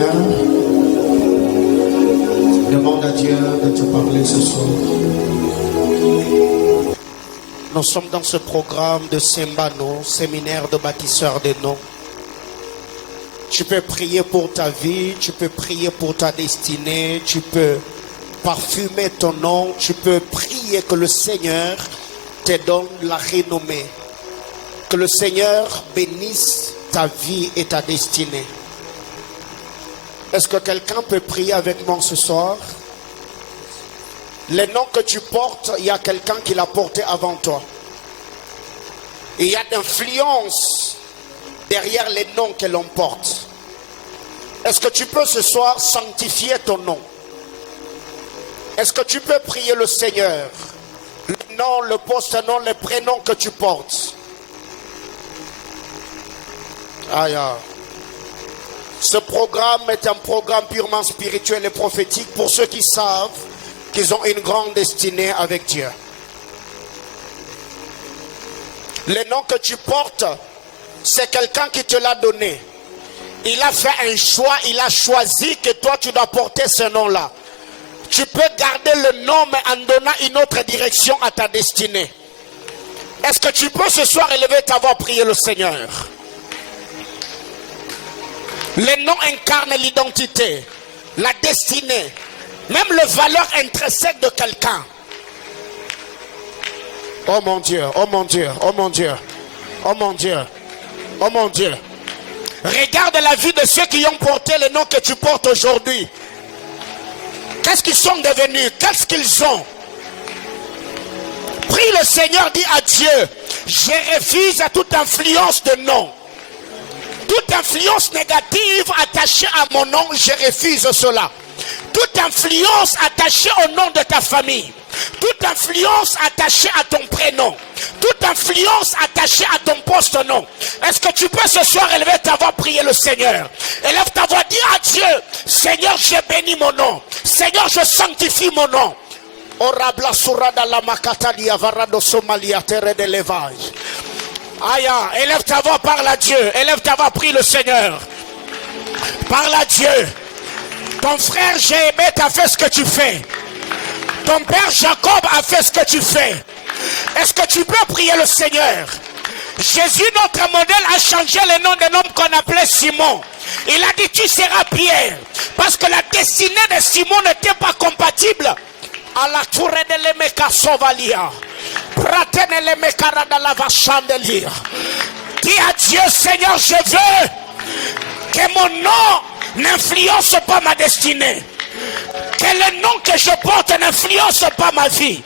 Seigneur, demande à Dieu de te parler ce soir. Nous sommes dans ce programme de Sembano, séminaire de bâtisseurs de noms. Tu peux prier pour ta vie, tu peux prier pour ta destinée, tu peux parfumer ton nom, tu peux prier que le Seigneur te donne la renommée. Que le Seigneur bénisse ta vie et ta destinée. Est-ce que quelqu'un peut prier avec moi ce soir? Les noms que tu portes, il y a quelqu'un qui l'a porté avant toi. Et il y a d'influence derrière les noms que l'on porte. Est-ce que tu peux ce soir sanctifier ton nom? Est-ce que tu peux prier le Seigneur? Le nom, le poste-nom, le prénom que tu portes. Aïe. Ce programme est un programme purement spirituel et prophétique pour ceux qui savent qu'ils ont une grande destinée avec Dieu. Le nom que tu portes, c'est quelqu'un qui te l'a donné. Il a fait un choix, il a choisi que toi tu dois porter ce nom-là. Tu peux garder le nom mais en donnant une autre direction à ta destinée. Est-ce que tu peux ce soir élever ta voix, prier le Seigneur? Le nom incarne l'identité, la destinée, même les valeurs intrinsèques de quelqu'un. Oh mon Dieu, oh mon Dieu, oh mon Dieu, oh mon Dieu, oh mon Dieu. Regarde la vie de ceux qui ont porté le nom que tu portes aujourd'hui. Qu'est-ce qu'ils sont devenus? Qu'est-ce qu'ils ont? Prie le Seigneur, dis à Dieu, je refuse à toute influence de nom. Toute influence négative attachée à mon nom, je refuse cela. Toute influence attachée au nom de ta famille. Toute influence attachée à ton prénom. Toute influence attachée à ton poste-nom. Est-ce que tu peux ce soir élever ta voix, prier le Seigneur? Élève ta voix, dis à Dieu, Seigneur, je bénis mon nom. Seigneur, je sanctifie mon nom. Orabla surada la makatalia varado somalia terre de l'évail. Aïe, élève ta voix, parle à Dieu. Élève ta voix, prie le Seigneur. Parle à Dieu. Ton frère Jéhémeth a fait ce que tu fais. Ton père Jacob a fait ce que tu fais. Est-ce que tu peux prier le Seigneur? Jésus, notre modèle, a changé le nom d'un homme qu'on appelait Simon. Il a dit, tu seras Pierre. Parce que la destinée de Simon n'était pas compatible à la tour de l'Emeka Sovalia. Dis à Dieu, Seigneur, je veux que mon nom n'influence pas ma destinée. Que le nom que je porte n'influence pas ma vie.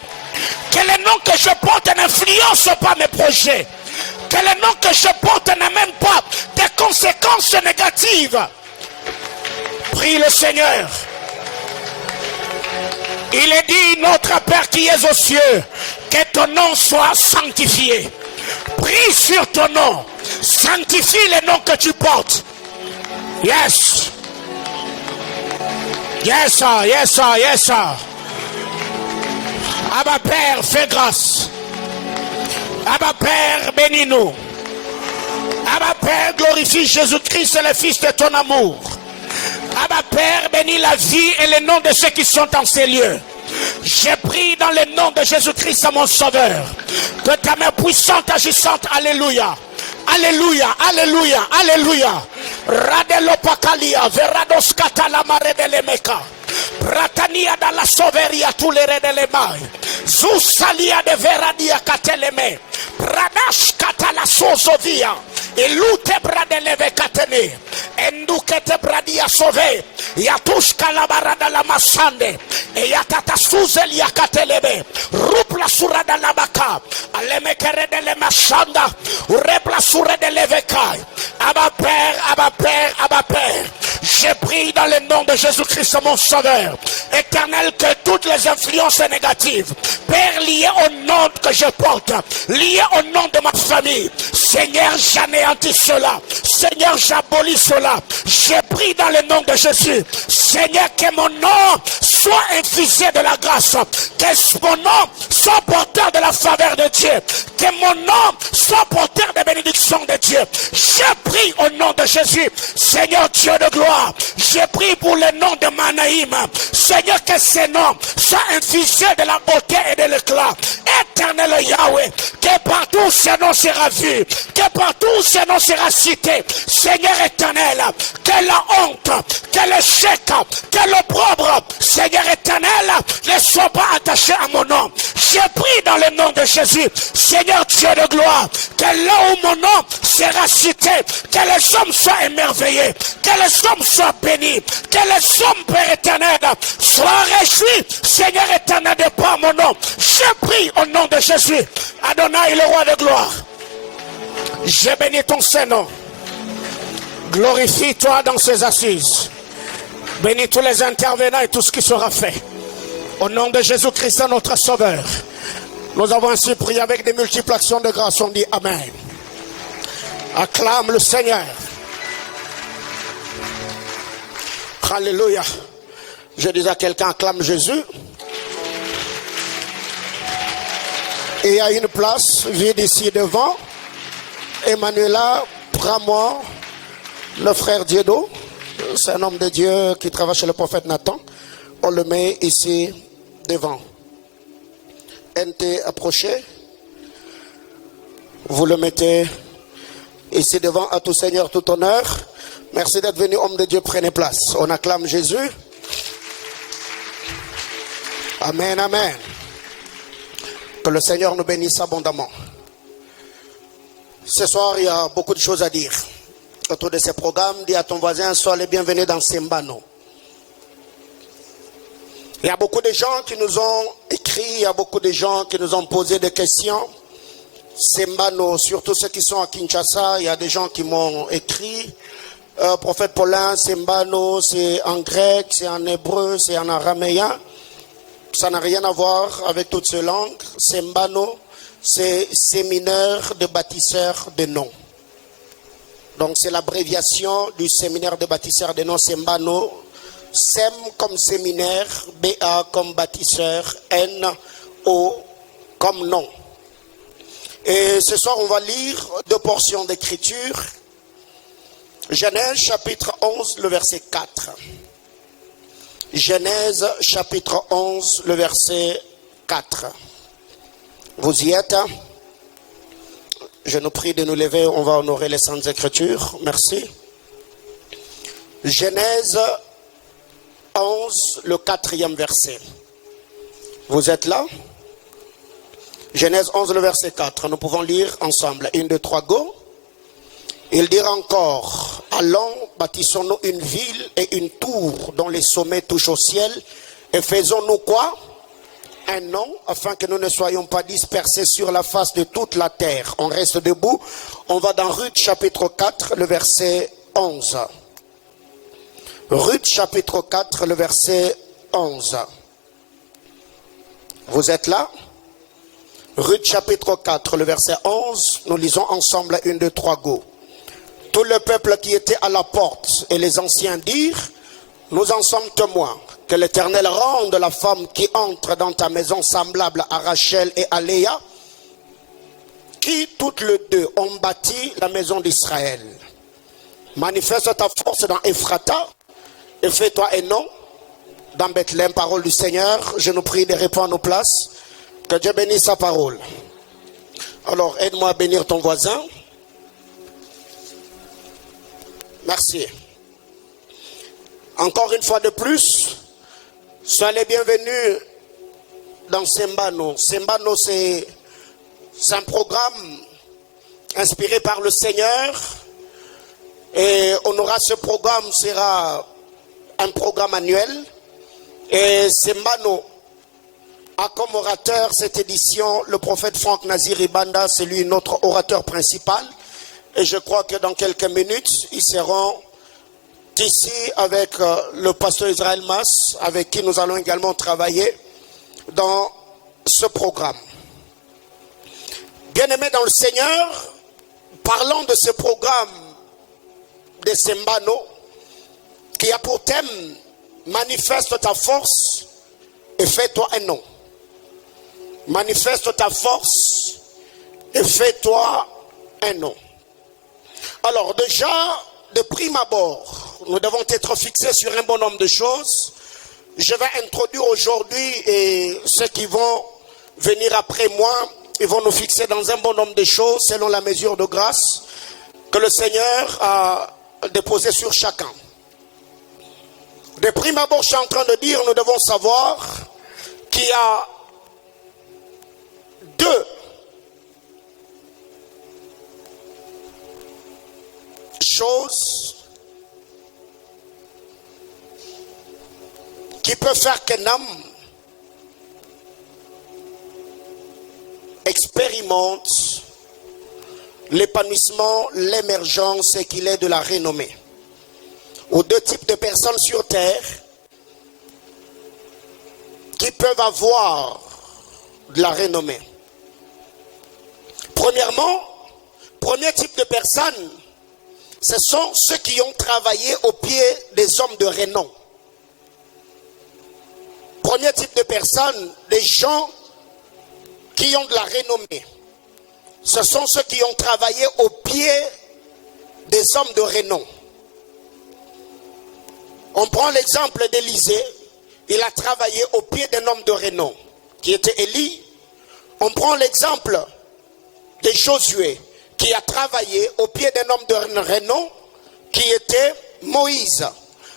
Que le nom que je porte n'influence pas mes projets. Que le nom que je porte n'amène pas des conséquences négatives. Prie le Seigneur. Il est dit, notre Père qui es aux cieux, que ton nom soit sanctifié. Prie sur ton nom. Sanctifie les noms que tu portes. Yes. Yes, sir, yes, sir, yes, sir. Abba Père, fais grâce. Abba Père, bénis-nous. Abba Père, glorifie Jésus-Christ, le Fils de ton amour. Abba Père, bénis la vie et les noms de ceux qui sont en ces lieux. J'ai pris dans le nom de Jésus-Christ, mon Sauveur, que ta main puissante, agissante, alléluia. Alléluia, alléluia, alléluia. Radelopakalia, verados katala mare de lemeka. Pratania da la soveria tulere de lemai. Zusalia de veradia kateleme. Pradash katala sozovia. Ilute bradeleve katene. Endukete bradia sove. Yatush kalabarada la masande. E yatata suzelia katelebe. Rupla surada la baka. Alemekere de le mashanda. Urepla sure de levekai. Abba Père, Abba Père, Abba Père. J'ai pris dans le nom de Jésus-Christ, mon Sauveur, éternel, que toutes les influences négatives, Père, liées au nom que je porte, liées au nom de ma famille, Seigneur, j'anéantis cela. Seigneur, j'abolis cela. J'ai prie dans le nom de Jésus. Seigneur, que mon nom soit infusé de la grâce. Que mon nom soit porteur de la faveur de Dieu. Que mon nom soit porteur de bénédiction de Dieu. Je prie au nom de Jésus. Seigneur Dieu de gloire, je prie pour le nom de Manaïm. Seigneur, que ce nom soit infusé de la beauté et de l'éclat. Éternel Yahweh, que partout ce nom sera vu, que partout ce nom sera cité. Seigneur éternel, que la honte, que l'échec, que l'opprobre, Seigneur éternel, ne soit pas attaché à mon nom. Je prie dans le nom de Jésus, Seigneur Dieu de gloire, que là où mon nom sera cité, que les hommes soient émerveillés, que les hommes soient bénis, que les hommes, Père éternel, soient réjouis, Seigneur éternel, de par mon nom. Je prie au nom de Jésus, Adonai, le roi de gloire. Je bénis ton Saint-Nom. Glorifie-toi dans ces assises. Bénis tous les intervenants et tout ce qui sera fait. Au nom de Jésus-Christ, notre Sauveur. Nous avons ainsi prié avec des multiples actions de grâce. On dit Amen. Acclame le Seigneur. Alléluia. Je dis à quelqu'un, acclame Jésus. Et il y a une place vide ici devant. Emmanuela, prends-moi le frère Diedo. C'est un homme de Dieu qui travaille chez le prophète Nathan. On le met ici devant. NT, approchez. Vous le mettez ici devant. À tout Seigneur, tout honneur. Merci d'être venu, homme de Dieu, prenez place. On acclame Jésus. Amen, amen. Que le Seigneur nous bénisse abondamment. Ce soir, il y a beaucoup de choses à dire. Autour de ces programmes, dis à ton voisin, sois les bienvenus dans Sembano. Il y a beaucoup de gens qui nous ont écrit, il y a beaucoup de gens qui nous ont posé des questions. Sembano, surtout ceux qui sont à Kinshasa, il y a des gens qui m'ont écrit. Prophète Paulin, Sembano, c'est en grec, c'est en hébreu, c'est en araméen. Ça n'a rien à voir avec toutes ces langues. Sembano, c'est séminaire de bâtisseurs de noms. Donc c'est l'abréviation du séminaire de bâtisseurs de noms Sembano. Sem comme séminaire, BA comme bâtisseur, NO comme nom. Et ce soir on va lire deux portions d'écriture. Genèse chapitre 11, le verset 4. Genèse chapitre 11, le verset 4. Vous y êtes? Je nous prie de nous lever, on va honorer les saintes écritures. Merci. Genèse 11, le 4e verset. Vous êtes là? Genèse 11, le verset 4. Nous pouvons lire ensemble. 1, 2, 3, go. Il dira encore, allons, bâtissons-nous une ville et une tour dont les sommets touchent au ciel, et faisons-nous quoi? Un nom, afin que nous ne soyons pas dispersés sur la face de toute la terre. On reste debout. On va dans Ruth chapitre 4, le verset 11. Ruth chapitre 4, le verset 11. Vous êtes là? Ruth chapitre 4, le verset 11. Nous lisons ensemble 1, 2, 3, go. Tout le peuple qui était à la porte et les anciens dirent, nous en sommes témoins, que l'Éternel rende la femme qui entre dans ta maison semblable à Rachel et à Léa, qui toutes les deux ont bâti la maison d'Israël. Manifeste ta force dans Ephrata et fais-toi un nom dans Bethléem, parole du Seigneur. Je nous prie de répondre à nos places. Que Dieu bénisse sa parole. Alors aide-moi à bénir ton voisin. Merci. Encore une fois de plus, soyez les bienvenus dans Sembano. Sembano, c'est un programme inspiré par le Seigneur. Et on aura ce programme, sera un programme annuel. Et Sembano a comme orateur cette édition le prophète Franck Nazir Ibanda, c'est lui notre orateur principal. Et je crois que dans quelques minutes, ils seront ici avec le pasteur Israël Mas, avec qui nous allons également travailler dans ce programme. Bien-aimés dans le Seigneur, parlant de ce programme de Sembano, qui a pour thème « Manifeste ta force et fais-toi un nom ». Manifeste ta force et fais-toi un nom. Alors déjà, de prime abord, nous devons être fixés sur un bon nombre de choses. Je vais introduire aujourd'hui et ceux qui vont venir après moi, ils vont nous fixer dans un bon nombre de choses selon la mesure de grâce que le Seigneur a déposée sur chacun. De prime abord, je suis en train de dire, nous devons savoir qu'il y a deux choses qui peuvent faire qu'un homme expérimente l'épanouissement, l'émergence et qu'il ait de la renommée. Aux deux types de personnes sur terre qui peuvent avoir de la renommée. Premièrement, premier type de personnes, ce sont ceux qui ont travaillé au pied des hommes de renom. Premier type de personnes, des gens qui ont de la renommée. Ce sont ceux qui ont travaillé au pied des hommes de renom. On prend l'exemple d'Élisée. Il a travaillé au pied d'un homme de renom qui était Élie. On prend l'exemple de Josué qui a travaillé au pied d'un homme de renom qui était Moïse.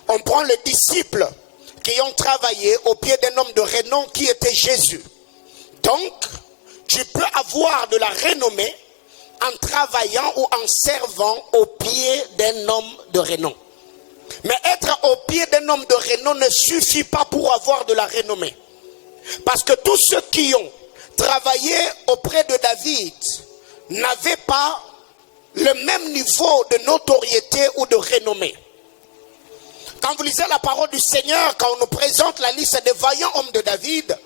On prend les disciples qui ont travaillé au pied d'un homme de renom qui était Jésus. Donc, tu peux avoir de la renommée en travaillant ou en servant au pied d'un homme de renom. Mais être au pied d'un homme de renom ne suffit pas pour avoir de la renommée. Parce que tous ceux qui ont travaillé auprès de David n'avaient pas le même niveau de notoriété ou de renommée. Quand vous lisez la parole du Seigneur, quand on nous présente la liste des vaillants hommes de David,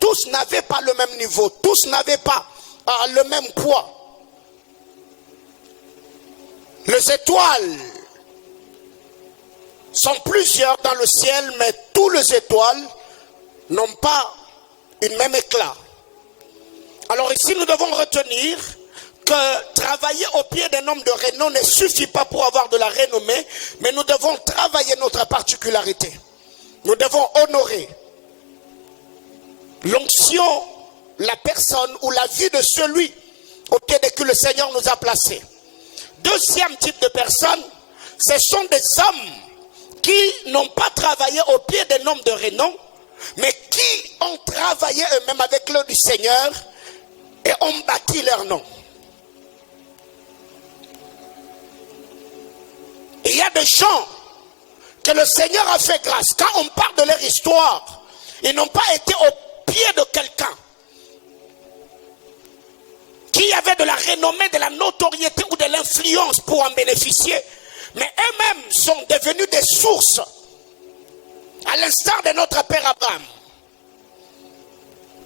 tous n'avaient pas le même niveau, tous n'avaient pas le même poids. Les étoiles sont plusieurs dans le ciel, mais toutes les étoiles n'ont pas une même éclat. Alors ici, nous devons retenir que travailler au pied d'un homme de renom ne suffit pas pour avoir de la renommée, mais nous devons travailler notre particularité. Nous devons honorer l'onction, la personne ou la vie de celui au pied de qui le Seigneur nous a placés. Deuxième type de personnes, ce sont des hommes qui n'ont pas travaillé au pied d'un homme de renom, mais qui ont travaillé eux-mêmes avec l'œuvre du Seigneur et ont bâti leur nom. Il y a des gens que le Seigneur a fait grâce. Quand on parle de leur histoire, ils n'ont pas été au pied de quelqu'un qui avait de la renommée, de la notoriété ou de l'influence pour en bénéficier. Mais eux-mêmes sont devenus des sources, à l'instar de notre père Abraham.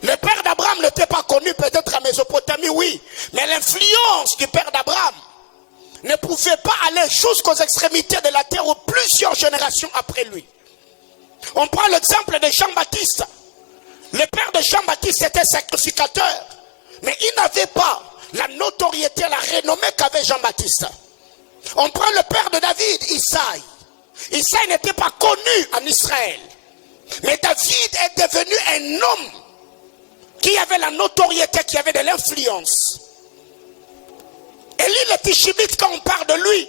Le père d'Abraham n'était pas connu peut-être à Mésopotamie, oui, mais l'influence du père d'Abraham ne pouvait pas aller jusqu'aux extrémités de la terre ou plusieurs générations après lui. On prend l'exemple de Jean-Baptiste. Le père de Jean-Baptiste était sacrificateur, mais il n'avait pas la notoriété, la renommée qu'avait Jean-Baptiste. On prend le père de David, Isaïe. Isaïe n'était pas connu en Israël, mais David est devenu un homme qui avait la notoriété, qui avait de l'influence. Élie le Tishbite, quand on parle de lui,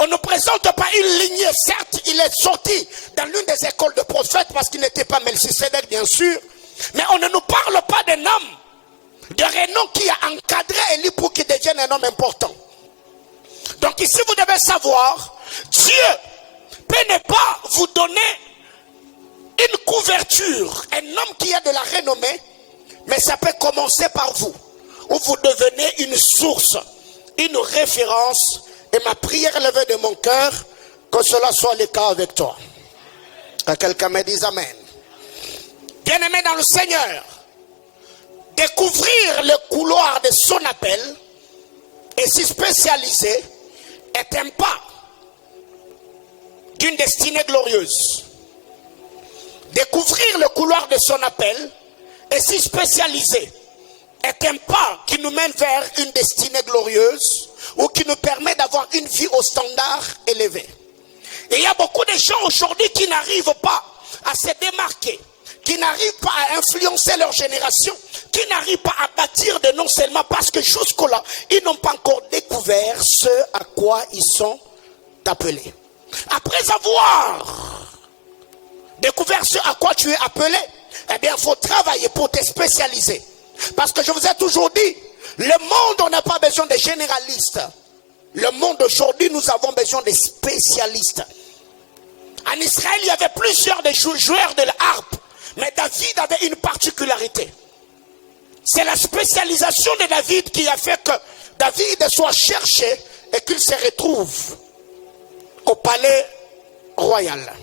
on ne présente pas une lignée. Certes, il est sorti dans l'une des écoles de prophètes parce qu'il n'était pas Melchisedec, bien sûr. Mais on ne nous parle pas d'un homme de renom qui a encadré Élie pour qu'il devienne un homme important. Donc ici, vous devez savoir, Dieu peut ne pas vous donner une couverture, un homme qui a de la renommée, mais ça peut commencer par vous, où vous devenez une source, une référence. Et ma prière élevée de mon cœur, que cela soit le cas avec toi. Que quelqu'un me dise Amen. Bien-aimé dans le Seigneur, découvrir le couloir de son appel et s'y spécialiser est un pas d'une destinée glorieuse. Découvrir le couloir de son appel et s'y spécialiser est un pas qui nous mène vers une destinée glorieuse ou qui nous permet d'avoir une vie au standard élevé. Et il y a beaucoup de gens aujourd'hui qui n'arrivent pas à se démarquer, qui n'arrivent pas à influencer leur génération, qui n'arrivent pas à bâtir de non seulement parce que jusque-là, ils n'ont pas encore découvert ce à quoi ils sont appelés. Après avoir découvert ce à quoi tu es appelé, eh bien, il faut travailler pour te spécialiser. Parce que je vous ai toujours dit, le monde, on n'a pas besoin de généralistes. Le monde d'aujourd'hui, nous avons besoin de spécialistes. En Israël, il y avait plusieurs des joueurs de la harpe. Mais David avait une particularité. C'est la spécialisation de David qui a fait que David soit cherché et qu'il se retrouve au palais royal.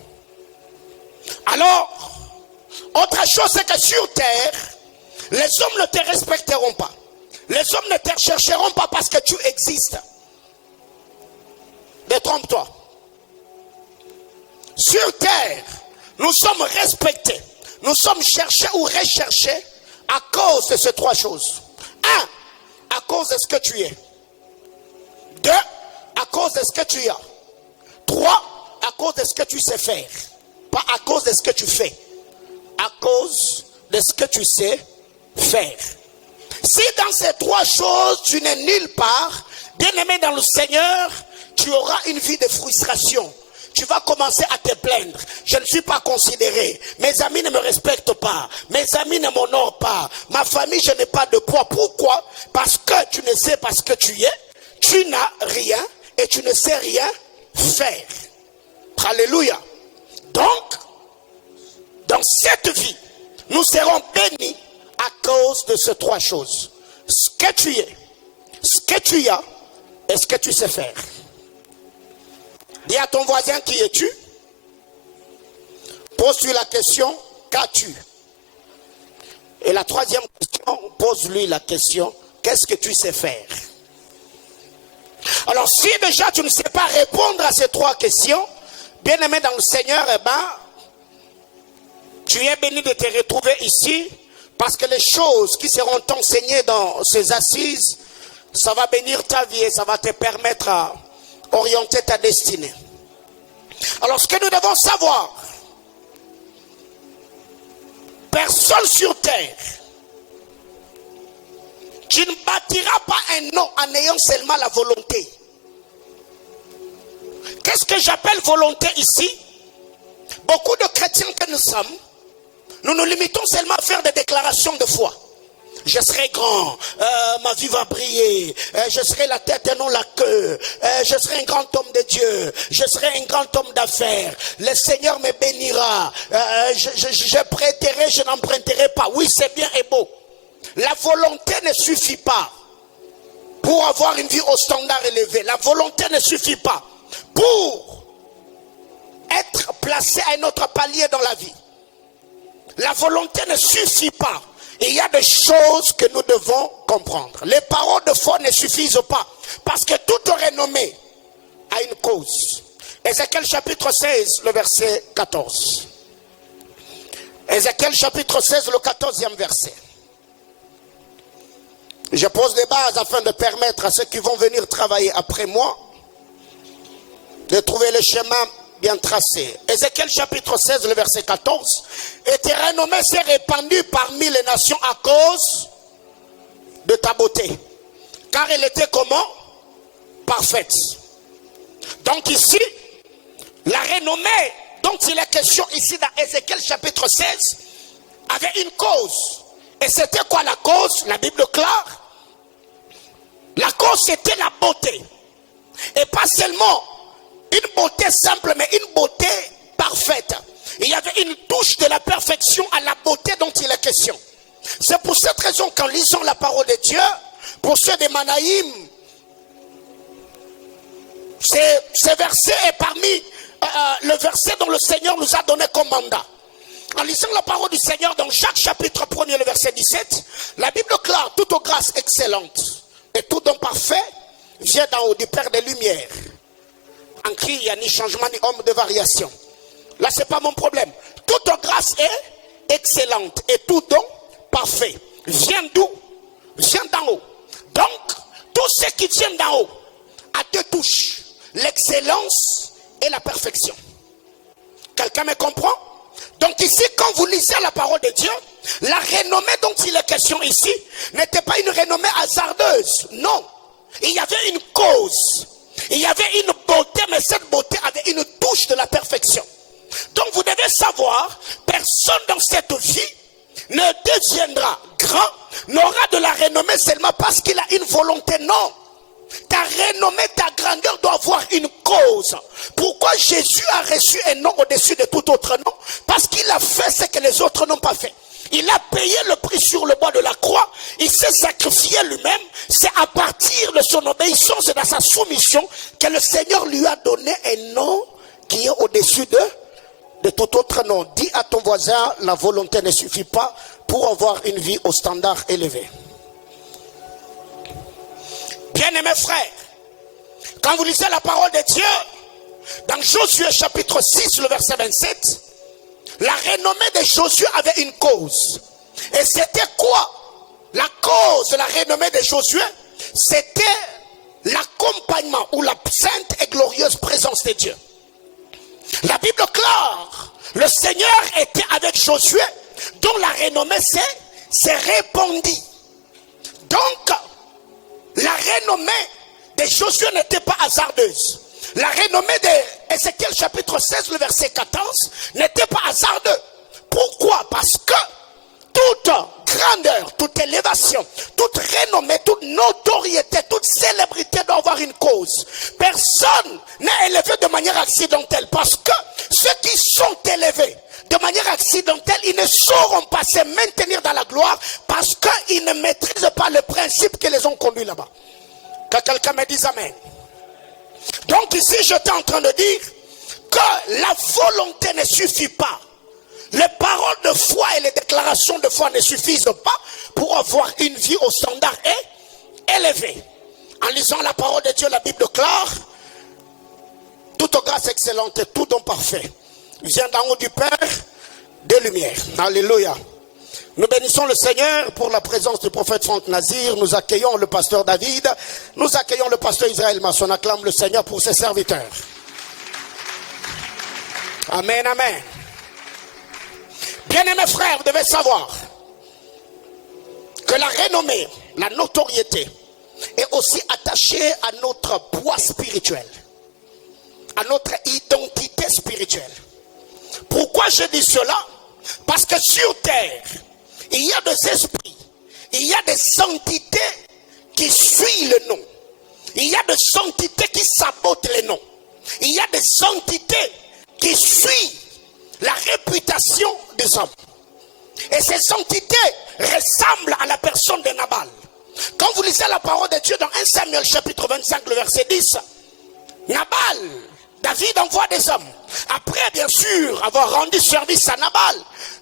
Alors, autre chose, c'est que sur terre, les hommes ne te respecteront pas. Les hommes ne te chercheront pas parce que tu existes. Détrompe-toi. Sur terre, nous sommes respectés. Nous sommes cherchés ou recherchés à cause de ces trois choses. 1, à cause de ce que tu es. 2, à cause de ce que tu as. 3, à cause de ce que tu sais faire. Pas à cause de ce que tu fais. À cause de ce que tu sais faire. Si dans ces trois choses, tu n'es nulle part, bien-aimé dans le Seigneur, tu auras une vie de frustration. Tu vas commencer à te plaindre. Je ne suis pas considéré. Mes amis ne me respectent pas. Mes amis ne m'honorent pas. Ma famille, je n'ai pas de poids. Pourquoi? Parce que tu ne sais pas ce que tu es. Tu n'as rien et tu ne sais rien faire. Alléluia. Donc, dans cette vie, nous serons bénis à cause de ces trois choses. Ce que tu es, ce que tu as et ce que tu sais faire. Dis à ton voisin, qui es-tu? Pose-lui la question, qu'as-tu? Et la troisième question, pose-lui la question, qu'est-ce que tu sais faire? Alors si déjà tu ne sais pas répondre à ces trois questions, bien aimé dans le Seigneur, eh ben, tu es béni de te retrouver ici, parce que les choses qui seront enseignées dans ces assises, ça va bénir ta vie et ça va te permettre à orienter ta destinée. Alors ce que nous devons savoir, personne sur terre qui ne bâtira pas un nom en ayant seulement la volonté. Qu'est-ce que j'appelle volonté ici? Beaucoup de chrétiens que nous sommes, nous nous limitons seulement à faire des déclarations de foi. Je serai grand, ma vie va briller, je serai la tête et non la queue, je serai un grand homme de Dieu, je serai un grand homme d'affaires, le Seigneur me bénira, je prêterai, je n'emprunterai pas. Oui, c'est bien et beau. La volonté ne suffit pas pour avoir une vie au standard élevé. La volonté ne suffit pas pour être placé à un autre palier dans la vie. La volonté ne suffit pas. Et il y a des choses que nous devons comprendre. Les paroles de foi ne suffisent pas. Parce que toute renommée a une cause. Ézéchiel chapitre 16, le verset 14. Ézéchiel chapitre 16, le 14e verset. Je pose des bases afin de permettre à ceux qui vont venir travailler après moi de trouver le chemin bien tracé. Ézéchiel chapitre 16, le verset 14. Et tes renommées s'est répandue parmi les nations à cause de ta beauté. Car elle était comment? Parfaite. Donc ici, la renommée dont il est question ici dans Ézéchiel chapitre 16 avait une cause. Et c'était quoi la cause? La Bible clare. La cause c'était la beauté. Et pas seulement une beauté simple, mais une beauté parfaite. Il y avait une touche de la perfection à la beauté dont il est question. C'est pour cette raison qu'en lisant la parole de Dieu, pour ceux des Manaïm, ce verset est parmi le verset dont le Seigneur nous a donné comme mandat. En lisant la parole du Seigneur dans Jacques chapitre 1er, le verset 17, la Bible clare, toute grâce excellente et tout don parfait vient d'en haut du Père des Lumières, en cri, il n'y a ni changement ni homme de variation. Là, ce n'est pas mon problème. Toute grâce est excellente et tout don parfait. Vient d'où? Vient d'en haut. Donc, tout ce qui vient d'en haut a deux touches. L'excellence et la perfection. Quelqu'un me comprend? Donc ici, quand vous lisez la parole de Dieu, la renommée dont il est question ici n'était pas une renommée hasardeuse. Non. Il y avait une cause. Il y avait une beauté, mais cette beauté avait une touche de la perfection. Donc vous devez savoir, personne dans cette vie ne deviendra grand, n'aura de la renommée seulement parce qu'il a une volonté. Non. Ta renommée, ta grandeur doit avoir une cause. Pourquoi Jésus a reçu un nom au-dessus de tout autre nom? Parce qu'il a fait ce que les autres n'ont pas fait. Il a payé le prix sur le bois de la croix. Il s'est sacrifié lui-même. C'est à partir de son obéissance et de sa soumission que le Seigneur lui a donné un nom qui est au-dessus de tout autre nom. Dis à ton voisin, la volonté ne suffit pas pour avoir une vie au standard élevé. Bien-aimés frères, quand vous lisez la parole de Dieu, dans Josué chapitre 6, le verset 27, la renommée de Josué avait une cause. Et c'était quoi? La cause de la renommée de Josué, c'était l'accompagnement ou la sainte et glorieuse présence de Dieu. La Bible clare, le Seigneur était avec Josué, dont la renommée s'est répandue. Donc, la renommée de Josué n'était pas hasardeuse. La renommée d'Ézéchiel chapitre 16, le verset 14, n'était pas hasardeux. Pourquoi? Parce que toute grandeur, toute élévation, toute renommée, toute notoriété, toute célébrité doit avoir une cause. Personne n'est élevé de manière accidentelle, parce que ceux qui sont élevés de manière accidentelle, ils ne sauront pas se maintenir dans la gloire parce qu'ils ne maîtrisent pas le principe qui les ont conduits là-bas. Que quelqu'un me dise amen. Donc ici, j'étais en train de dire que la volonté ne suffit pas. Les paroles de foi et les déclarations de foi ne suffisent pas pour avoir une vie au standard élevé. En lisant la parole de Dieu, la Bible clare, toute grâce excellente et tout don parfait vient d'en haut du Père des Lumières. Alléluia. Nous bénissons le Seigneur pour la présence du prophète Franck Nazir. Nous accueillons le pasteur David. Nous accueillons le pasteur Israël Masson. On acclame le Seigneur pour ses serviteurs. Amen, amen. Bien-aimés frères, vous devez savoir que la renommée, la notoriété est aussi attachée à notre poids spirituel, à notre identité spirituelle. Pourquoi je dis cela? Parce que sur terre, il y a des esprits, il y a des entités qui suivent le nom. Il y a des entités qui sabotent les noms. Il y a des entités qui suivent la réputation des hommes. Et ces entités ressemblent à la personne de Nabal. Quand vous lisez la parole de Dieu dans 1 Samuel chapitre 25, le verset 10, Nabal, David envoie des hommes. Après, bien sûr, avoir rendu service à Nabal,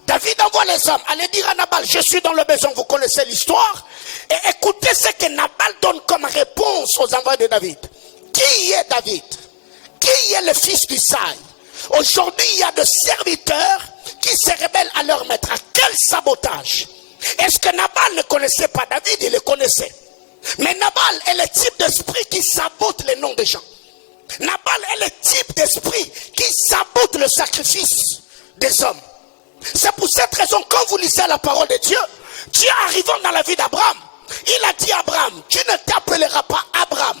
David envoie les hommes. Allez dire à Nabal, je suis dans le besoin, vous connaissez l'histoire. Et écoutez ce que Nabal donne comme réponse aux envois de David. Qui est David? Qui est le fils d'Isaïe? Aujourd'hui, il y a des serviteurs qui se rebellent à leur maître. À quel sabotage? Est-ce que Nabal ne connaissait pas David? Il le connaissait. Mais Nabal est le type d'esprit qui sabote les noms des gens. Nabal est le type d'esprit qui sabote le sacrifice des hommes. C'est pour cette raison, quand vous lisez la parole de Dieu, Dieu arrivant dans la vie d'Abraham, il a dit à Abraham, tu ne t'appelleras pas Abraham,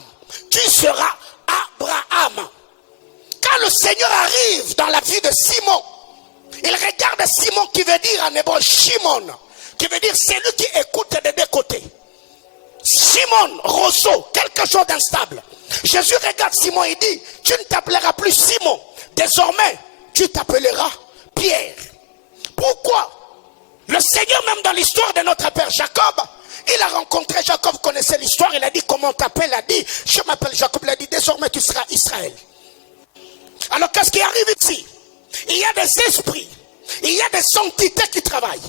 tu seras Abraham. Quand le Seigneur arrive dans la vie de Simon, il regarde Simon qui veut dire en hébreu Shimon, qui veut dire celui qui écoute des deux côtés. Simon, roseau, quelque chose d'instable. Jésus regarde Simon et dit, tu ne t'appelleras plus Simon, désormais tu t'appelleras Pierre. Pourquoi? Le Seigneur, même dans l'histoire de notre père Jacob, il a rencontré Jacob, vous connaissez l'histoire, il a dit comment t'appelles, il a dit je m'appelle Jacob, il a dit désormais tu seras Israël. Alors qu'est-ce qui arrive ici? Il y a des esprits, il y a des entités qui travaillent,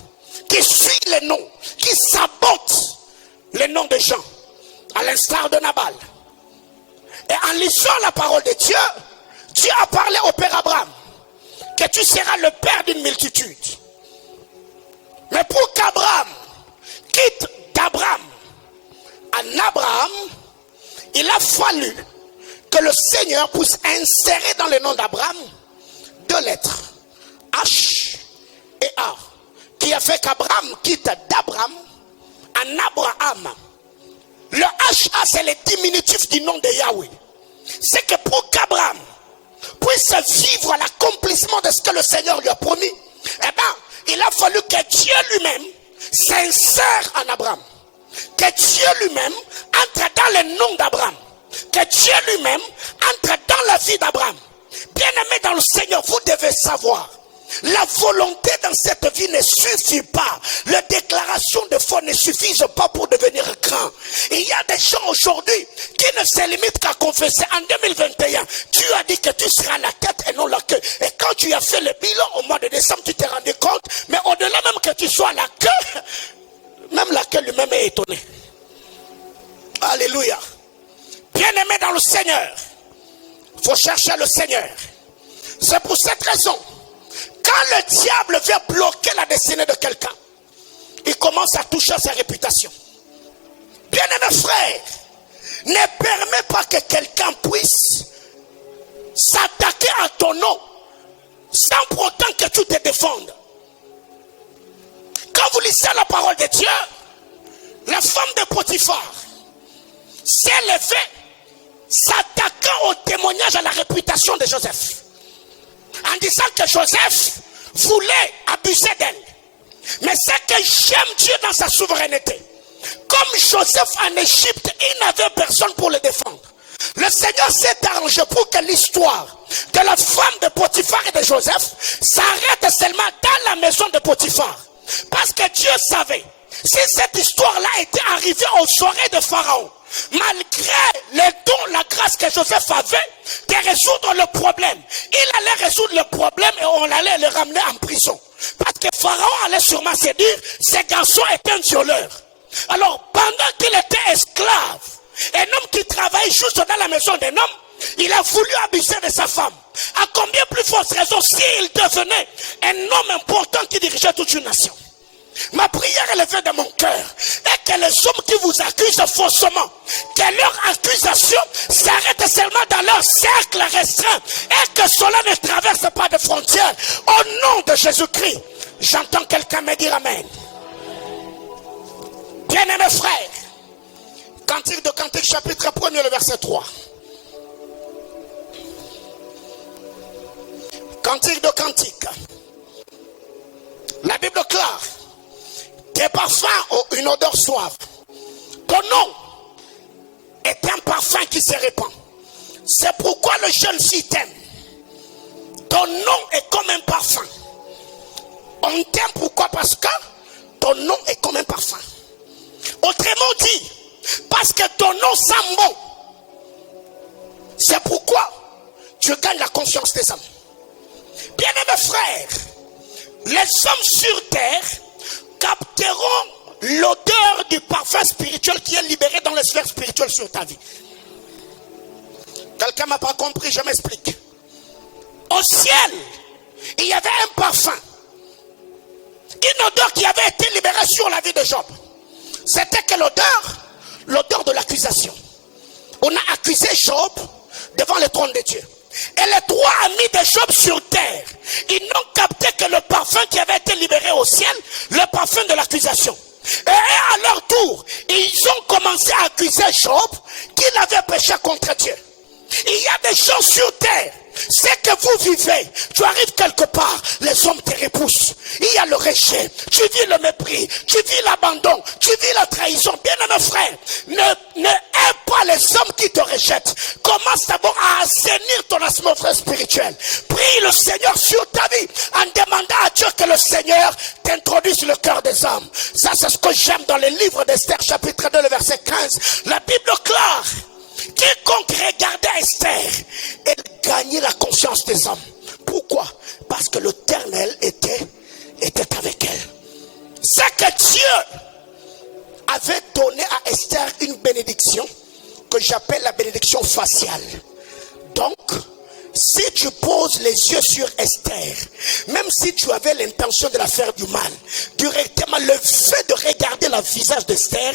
qui suivent les noms, qui sabotent les noms des gens, à l'instar de Nabal. Et en lisant la parole de Dieu, Dieu a parlé au père Abraham que tu seras le père d'une multitude. Mais pour qu'Abraham quitte d'Abraham en Abraham, il a fallu que le Seigneur puisse insérer dans le nom d'Abraham 2 lettres, H et A, qui a fait qu'Abraham quitte d'Abraham en Abraham. Le HA, c'est le diminutif du nom de Yahweh. C'est que pour qu'Abraham puisse vivre l'accomplissement de ce que le Seigneur lui a promis, eh bien, il a fallu que Dieu lui-même s'insère en Abraham. Que Dieu lui-même entre dans le nom d'Abraham. Que Dieu lui-même entre dans la vie d'Abraham. Bien-aimé dans le Seigneur, vous devez savoir, la volonté dans cette vie ne suffit pas. Les déclarations de foi ne suffisent pas pour devenir grand. Il y a des gens aujourd'hui qui ne se limitent qu'à confesser. En 2021, tu as dit que tu seras la tête et non la queue. Et quand tu as fait le bilan au mois de décembre, tu t'es rendu compte. Mais au-delà même que tu sois la queue, même la queue lui-même est étonnée. Alléluia. Bien-aimé dans le Seigneur, il faut chercher le Seigneur. C'est pour cette raison, quand le diable vient bloquer la destinée de quelqu'un, il commence à toucher à sa réputation. Bien-aimé frère, ne permets pas que quelqu'un puisse s'attaquer à ton nom sans pour autant que tu te défendes. Quand vous lisez la parole de Dieu, la femme de Potiphar s'est levée s'attaquant au témoignage à la réputation de Joseph, en disant que Joseph voulait abuser d'elle. Mais c'est que j'aime Dieu dans sa souveraineté. Comme Joseph en Égypte, il n'avait personne pour le défendre. Le Seigneur s'est arrangé pour que l'histoire de la femme de Potiphar et de Joseph s'arrête seulement dans la maison de Potiphar. Parce que Dieu savait, si cette histoire-là était arrivée aux oreilles de Pharaon, malgré les dons, la grâce que Joseph avait de résoudre le problème, il allait résoudre le problème et on allait le ramener en prison. Parce que Pharaon allait sûrement se dire, ce garçon est un violeur. Alors pendant qu'il était esclave, un homme qui travaillait juste dans la maison d'un homme, il a voulu abuser de sa femme. À combien plus forte raison s'il devenait un homme important qui dirigeait toute une nation. Ma prière est levée de mon cœur et que les hommes qui vous accusent faussement, que leur accusation s'arrête seulement dans leur cercle restreint et que cela ne traverse pas de frontières. Au nom de Jésus-Christ, j'entends quelqu'un me dire Amen. Bien-aimés frères, Cantique de Cantique chapitre 1, le verset 3. Cantique de Cantique. La Bible clare. Tes parfums ont une odeur suave. Ton nom est un parfum qui se répand. C'est pourquoi le jeune fille t'aime. Ton nom est comme un parfum. On t'aime pourquoi? Parce que ton nom est comme un parfum. Autrement dit, parce que ton nom sent bon. C'est pourquoi tu gagnes la confiance des hommes. Bien-aimés frères, les hommes sur terre capteront l'odeur du parfum spirituel qui est libéré dans les sphères spirituelles sur ta vie. Quelqu'un m'a pas compris, je m'explique. Au ciel, il y avait un parfum, une odeur qui avait été libérée sur la vie de Job. C'était quelle odeur? L'odeur de l'accusation. On a accusé Job devant le trône de Dieu. Et les 3 amis de Job sur terre, ils n'ont capté que le parfum qui avait été libéré au ciel, le parfum de l'accusation. Et à leur tour, ils ont commencé à accuser Job qu'il avait péché contre Dieu. Il y a des gens sur terre, c'est que vous vivez, tu arrives quelque part, les hommes te repoussent. Il y a le rejet, tu vis le mépris, tu vis l'abandon, tu vis la trahison. Bien-aimé frère, ne aie pas les hommes qui te rejettent. Commence d'abord à assainir ton atmosphère spirituelle. Prie le Seigneur sur ta vie en demandant à Dieu que le Seigneur t'introduise le cœur des hommes. Ça, c'est ce que j'aime dans le livre d'Esther, chapitre 2, le verset 15. La Bible clare. Quiconque regardait Esther, elle gagnait la confiance des hommes. Pourquoi? Parce que l'Éternel était avec elle. C'est que Dieu avait donné à Esther une bénédiction que j'appelle la bénédiction faciale. Donc, Si tu poses les yeux sur Esther, même si tu avais l'intention de la faire du mal, directement le fait de regarder le visage d'Esther,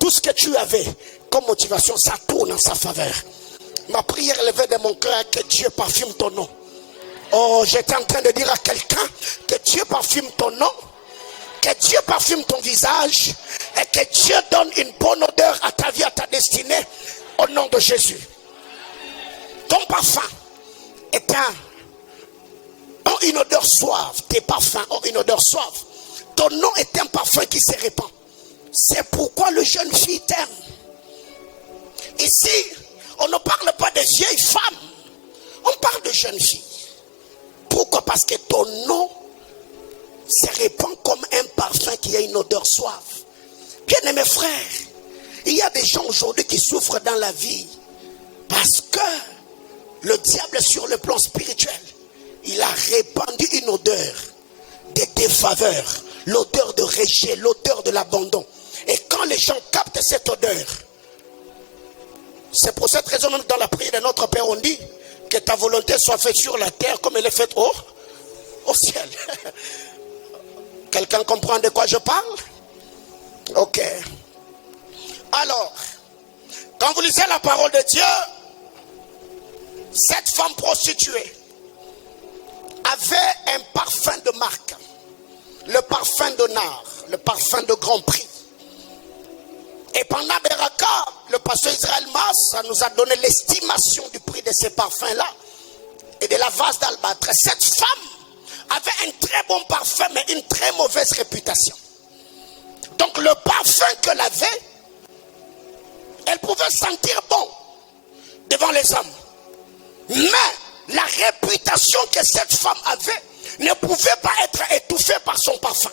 tout ce que tu avais comme motivation, ça tourne en sa faveur. Ma prière élevée de mon cœur, que Dieu parfume ton nom. Oh, j'étais en train de dire à quelqu'un que Dieu parfume ton nom, que Dieu parfume ton visage et que Dieu donne une bonne odeur à ta vie, à ta destinée, au nom de Jésus. Ton parfum est une odeur suave. Tes parfums ont une odeur suave. Ton nom est un parfum qui se répand. C'est pourquoi le jeune fille t'aime. Ici, on ne parle pas de vieilles femmes. On parle de jeunes filles. Pourquoi? Parce que ton nom se répand comme un parfum qui a une odeur suave. Bien-aimés frères, il y a des gens aujourd'hui qui souffrent dans la vie parce que le diable, sur le plan spirituel, il a répandu une odeur de défaveur, l'odeur de rejet, l'odeur de l'abandon. Et quand les gens captent cette odeur, c'est pour cette raison même dans la prière de notre Père, on dit que ta volonté soit faite sur la terre comme elle est faite au ciel. Quelqu'un comprend de quoi je parle? Ok. Alors, quand vous lisez la parole de Dieu, cette femme prostituée avait un parfum de marque, le parfum de nard, le parfum de grand prix. Et pendant Beraka, le pasteur Israël Mas nous a donné l'estimation du prix de ces parfums-là et de la vase d'albâtre. Cette femme avait un très bon parfum, mais une très mauvaise réputation. Donc le parfum qu'elle avait, elle pouvait sentir bon devant les hommes. Mais la réputation que cette femme avait ne pouvait pas être étouffée par son parfum.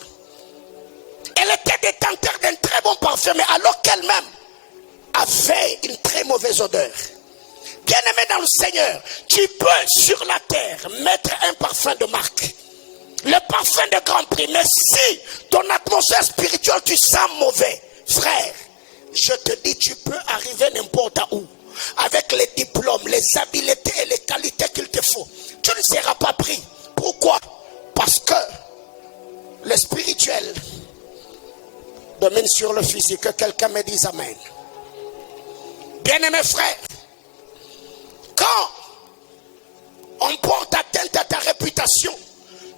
Elle était détenteur d'un très bon parfum, mais alors qu'elle-même avait une très mauvaise odeur. Bien-aimé dans le Seigneur, tu peux sur la terre mettre un parfum de marque, le parfum de grand prix, mais si ton atmosphère spirituelle tu sens mauvais, frère, je te dis, tu peux arriver n'importe où, avec les diplômes, les habiletés et les qualités qu'il te faut. Tu ne seras pas pris. Pourquoi? Parce que le spirituel domine sur le physique. Que quelqu'un me dise amen. Bien-aimé frère, quand on porte atteinte à ta réputation,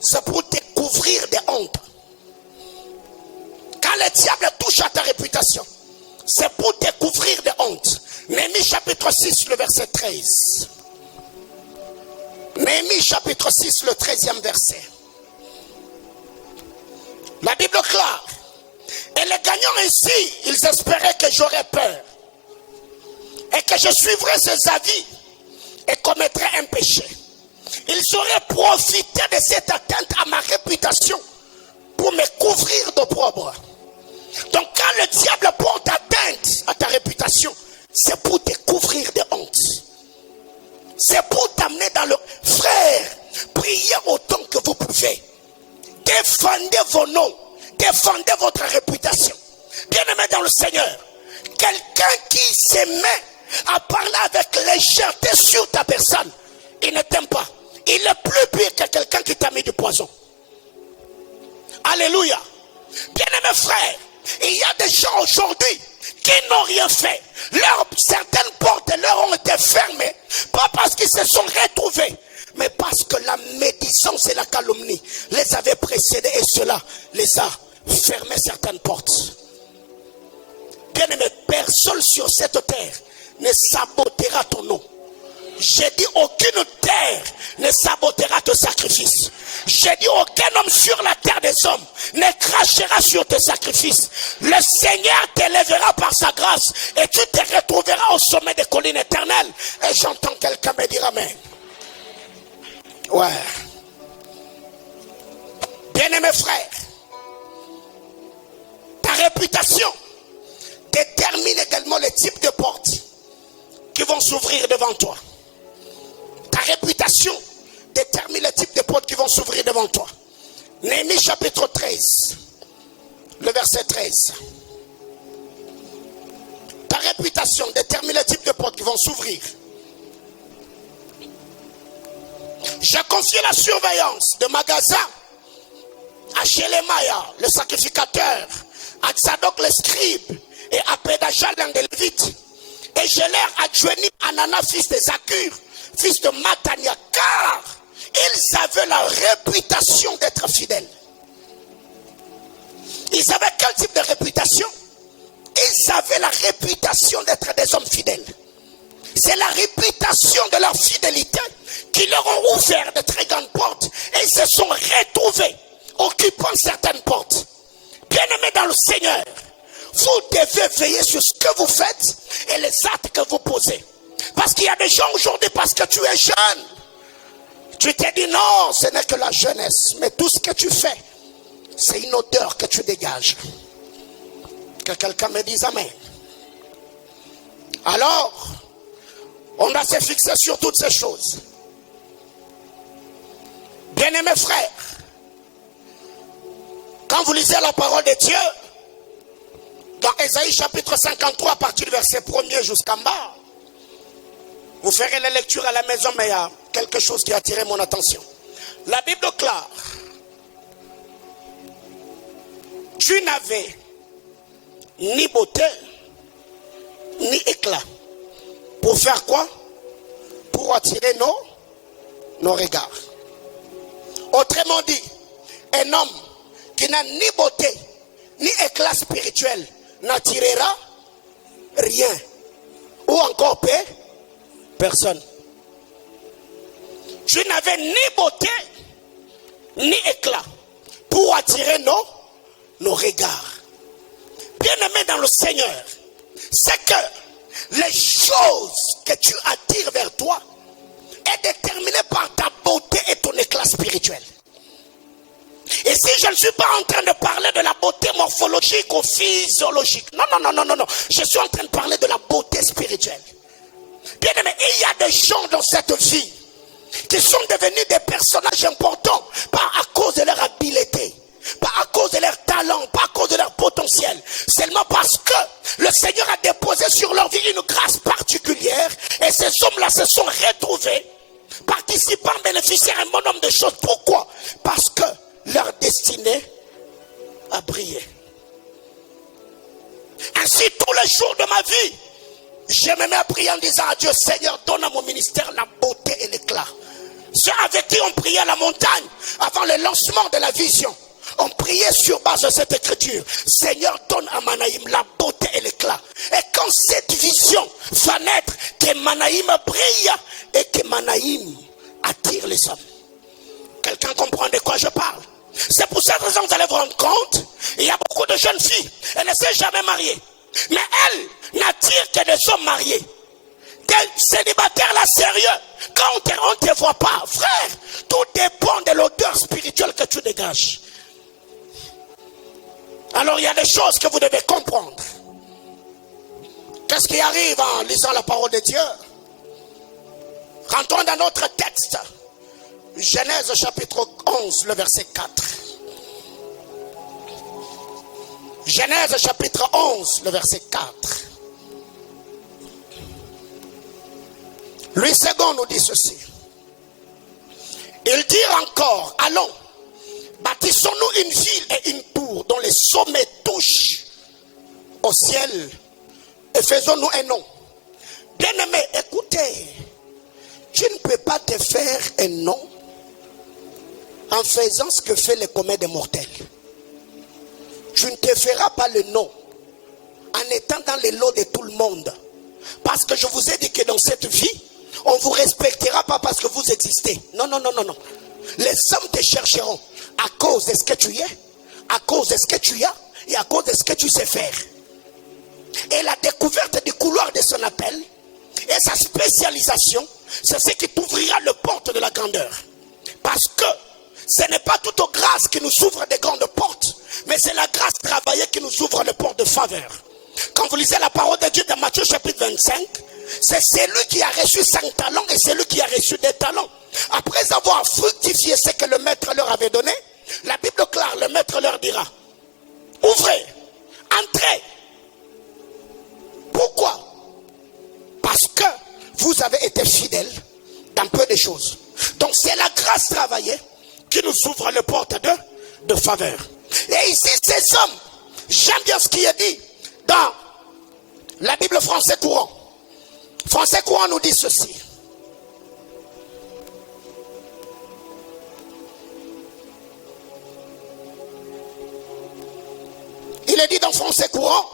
c'est pour te couvrir de honte. Quand le diable touche à ta réputation, c'est pour te couvrir de honte. Néhémie chapitre 6, le verset 13. Néhémie chapitre 6, le 13e verset. La Bible clare. Et les gagnants ici, ils espéraient que j'aurais peur et que je suivrais ses avis et commettrais un péché. Ils auraient profité de cette atteinte à ma réputation pour me couvrir d'opprobre. Donc quand le diable porte atteinte à ta réputation, c'est pour te couvrir de honte. C'est pour t'amener dans le... Frère, priez autant que vous pouvez. Défendez vos noms. Défendez votre réputation. Bien-aimé dans le Seigneur, quelqu'un qui se met à parler avec légèreté sur ta personne, il ne t'aime pas. Il est plus pire que quelqu'un qui t'a mis du poison. Alléluia. Bien-aimé frère, il y a des gens aujourd'hui qui n'ont rien fait. Certaines portes leur ont été fermées, pas parce qu'ils se sont retrouvés, mais parce que la médisance et la calomnie les avaient précédés et cela les a fermé certaines portes. Bien-aimé, personne sur cette terre ne sabotera ton nom. J'ai dit aucune terre ne sabotera ton sacrifice. J'ai dit aucun homme sur la terre des hommes ne crachera sur tes sacrifices. Le Seigneur t'élèvera par sa grâce et tu te retrouveras au sommet des collines éternelles. Et j'entends quelqu'un me dire amen. Ouais. Bien-aimé frère, ta réputation détermine également le type de portes qui vont s'ouvrir devant toi. Ta réputation détermine le type de portes qui vont s'ouvrir devant toi. Néhémie chapitre 13, le verset 13. Ta réputation détermine le type de portes qui vont s'ouvrir. J'ai confié la surveillance de magasins à Shelemaya, le sacrificateur, à Tzadok le scribe et à Pédaja l'un des Lévites. Et je leur adjoignis Anana, fils de Zakur, fils de Matania, car ils avaient la réputation d'être fidèles. Ils avaient quel type de réputation? Ils avaient la réputation d'être des hommes fidèles. C'est la réputation de leur fidélité qui leur ont ouvert de très grandes portes et ils se sont retrouvés occupant certaines portes. Bien-aimés dans le Seigneur, vous devez veiller sur ce que vous faites et les actes que vous posez. Parce qu'il y a des gens aujourd'hui, parce que tu es jeune, tu te dis non, ce n'est que la jeunesse. Mais tout ce que tu fais, c'est une odeur que tu dégages. Que quelqu'un me dise amen. Alors, on doit se fixer sur toutes ces choses. Bien-aimés frères, quand vous lisez la parole de Dieu, dans Ésaïe chapitre 53, à partir du verset 1er jusqu'en bas, vous ferez la lecture à la maison, mais il y a quelque chose qui a attiré mon attention. La Bible déclare, tu n'avais ni beauté, ni éclat. Pour faire quoi? Pour attirer nos regards. Autrement dit, un homme qui n'a ni beauté, ni éclat spirituel n'attirera rien. Ou encore personne. Tu n'avais ni beauté, ni éclat pour attirer nos regards. Bien-aimé dans le Seigneur, c'est que les choses que tu attires vers toi est déterminé par ta beauté et ton éclat spirituel. Et si je ne suis pas en train de parler de la beauté morphologique ou physiologique, non, je suis en train de parler de la beauté spirituelle. Bien aimé, il y a des gens dans cette vie qui sont devenus des personnages importants, pas à cause de leur habileté, pas à cause de leur talent, pas à cause de leur potentiel, seulement parce que le Seigneur a déposé sur leur vie une grâce particulière et ces hommes-là se sont retrouvés participants, bénéficiaires un bon nombre de choses. Pourquoi? Parce que leur destinée a brillé. Ainsi, tous les jours de ma vie, je me mets à prier en disant à Dieu, Seigneur, donne à mon ministère la beauté et l'éclat. Ceux avec qui on priait à la montagne avant le lancement de la vision, on priait sur base de cette écriture. Seigneur, donne à Manaïm la beauté et l'éclat. Et quand cette vision va naître, que Manaïm brille et que Manaïm attire les hommes. Quelqu'un comprend de quoi je parle? C'est pour cette raison que vous allez vous rendre compte, il y a beaucoup de jeunes filles, elles ne s'est jamais mariées. Mais elles n'attirent que des hommes mariés. Des célibataires là sérieux, quand on ne te voit pas, frère, tout dépend de l'odeur spirituelle que tu dégages. Alors il y a des choses que vous devez comprendre. Qu'est-ce qui arrive en lisant la parole de Dieu? Rentrons dans notre texte. Genèse chapitre 11, le verset 4. Genèse chapitre 11, le verset 4. Louis II nous dit ceci. Il dit encore, allons, bâtissons-nous une ville et une tour dont les sommets touchent au ciel et faisons-nous un nom. Bien-aimé, écoutez, tu ne peux pas te faire un nom en faisant ce que fait le commun des mortels. Tu ne te feras pas le nom en étant dans les lots de tout le monde. Parce que je vous ai dit que dans cette vie, on ne vous respectera pas parce que vous existez. Non. Les hommes te chercheront à cause de ce que tu es, à cause de ce que tu as et à cause de ce que tu sais faire. Et la découverte du couloir de son appel et sa spécialisation, c'est ce qui t'ouvrira le porte de la grandeur. Parce que ce n'est pas toute grâce qui nous ouvre des grandes portes, mais c'est la grâce travaillée qui nous ouvre les portes de faveur. Quand vous lisez la parole de Dieu dans Matthieu chapitre 25, c'est celui qui a reçu 5 talents et celui qui a reçu des talents. Après avoir fructifié ce que le maître leur avait donné, la Bible déclare, le maître leur dira, ouvrez, entrez. Pourquoi? Parce que vous avez été fidèles dans peu de choses. Donc c'est la grâce travaillée qui nous ouvre les portes de faveur. Et ici, ces hommes, j'aime bien ce qui est dit dans la Bible français courant. Français courant nous dit ceci. Il est dit dans français courant,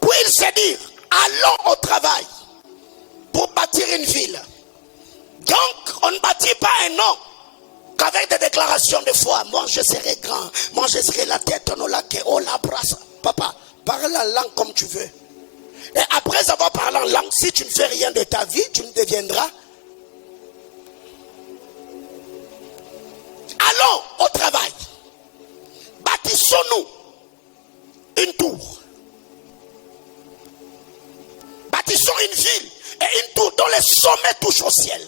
puis il s'est dit, allons au travail pour bâtir une ville. Donc, on ne bâtit pas un nom qu'avec des déclarations de foi. Moi, je serai grand. Moi, je serai la tête. Oh, la brasse. Papa, parle la langue comme tu veux. Et après avoir parlé en langue, si tu ne fais rien de ta vie, tu ne deviendras. Allons au travail. Bâtissons-nous une tour. Bâtissons une ville et une tour dont les sommets touchent au ciel.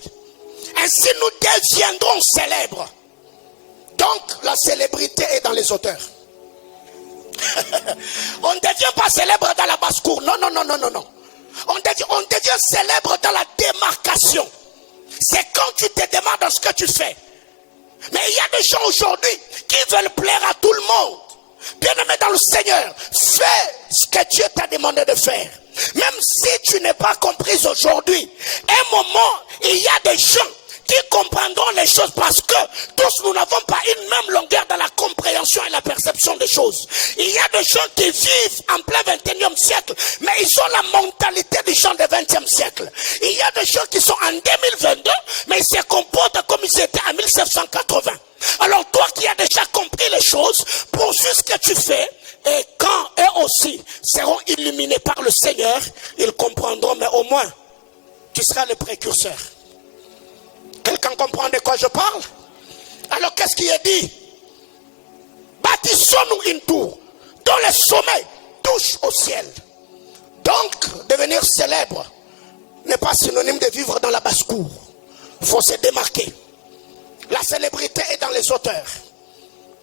Ainsi nous deviendrons célèbres. Donc la célébrité est dans les auteurs. On ne devient pas célèbre dans la basse-cour. Non. On devient célèbre dans la démarcation. C'est quand tu te demandes dans ce que tu fais. Mais il y a des gens aujourd'hui qui veulent plaire à tout le monde. Bien-aimé dans le Seigneur, fais ce que Dieu t'a demandé de faire. Même si tu n'es pas comprise aujourd'hui, un moment, il y a des gens qui comprendront les choses parce que tous nous n'avons pas une même longueur dans la compréhension et la perception des choses. Il y a des gens qui vivent en plein 21e siècle, mais ils ont la mentalité des gens du 20e siècle. Il y a des gens qui sont en 2022, mais ils se comportent comme ils étaient en 1780. Alors toi qui as déjà compris les choses, poursuis ce que tu fais, et quand eux aussi seront illuminés par le Seigneur, ils comprendront, mais au moins, tu seras le précurseur. Quelqu'un comprend de quoi je parle? Alors qu'est-ce qui est dit? Bâtissons-nous une tour dont les sommets touchent au ciel. Donc, devenir célèbre n'est pas synonyme de vivre dans la basse-cour. Il faut se démarquer. La célébrité est dans les auteurs.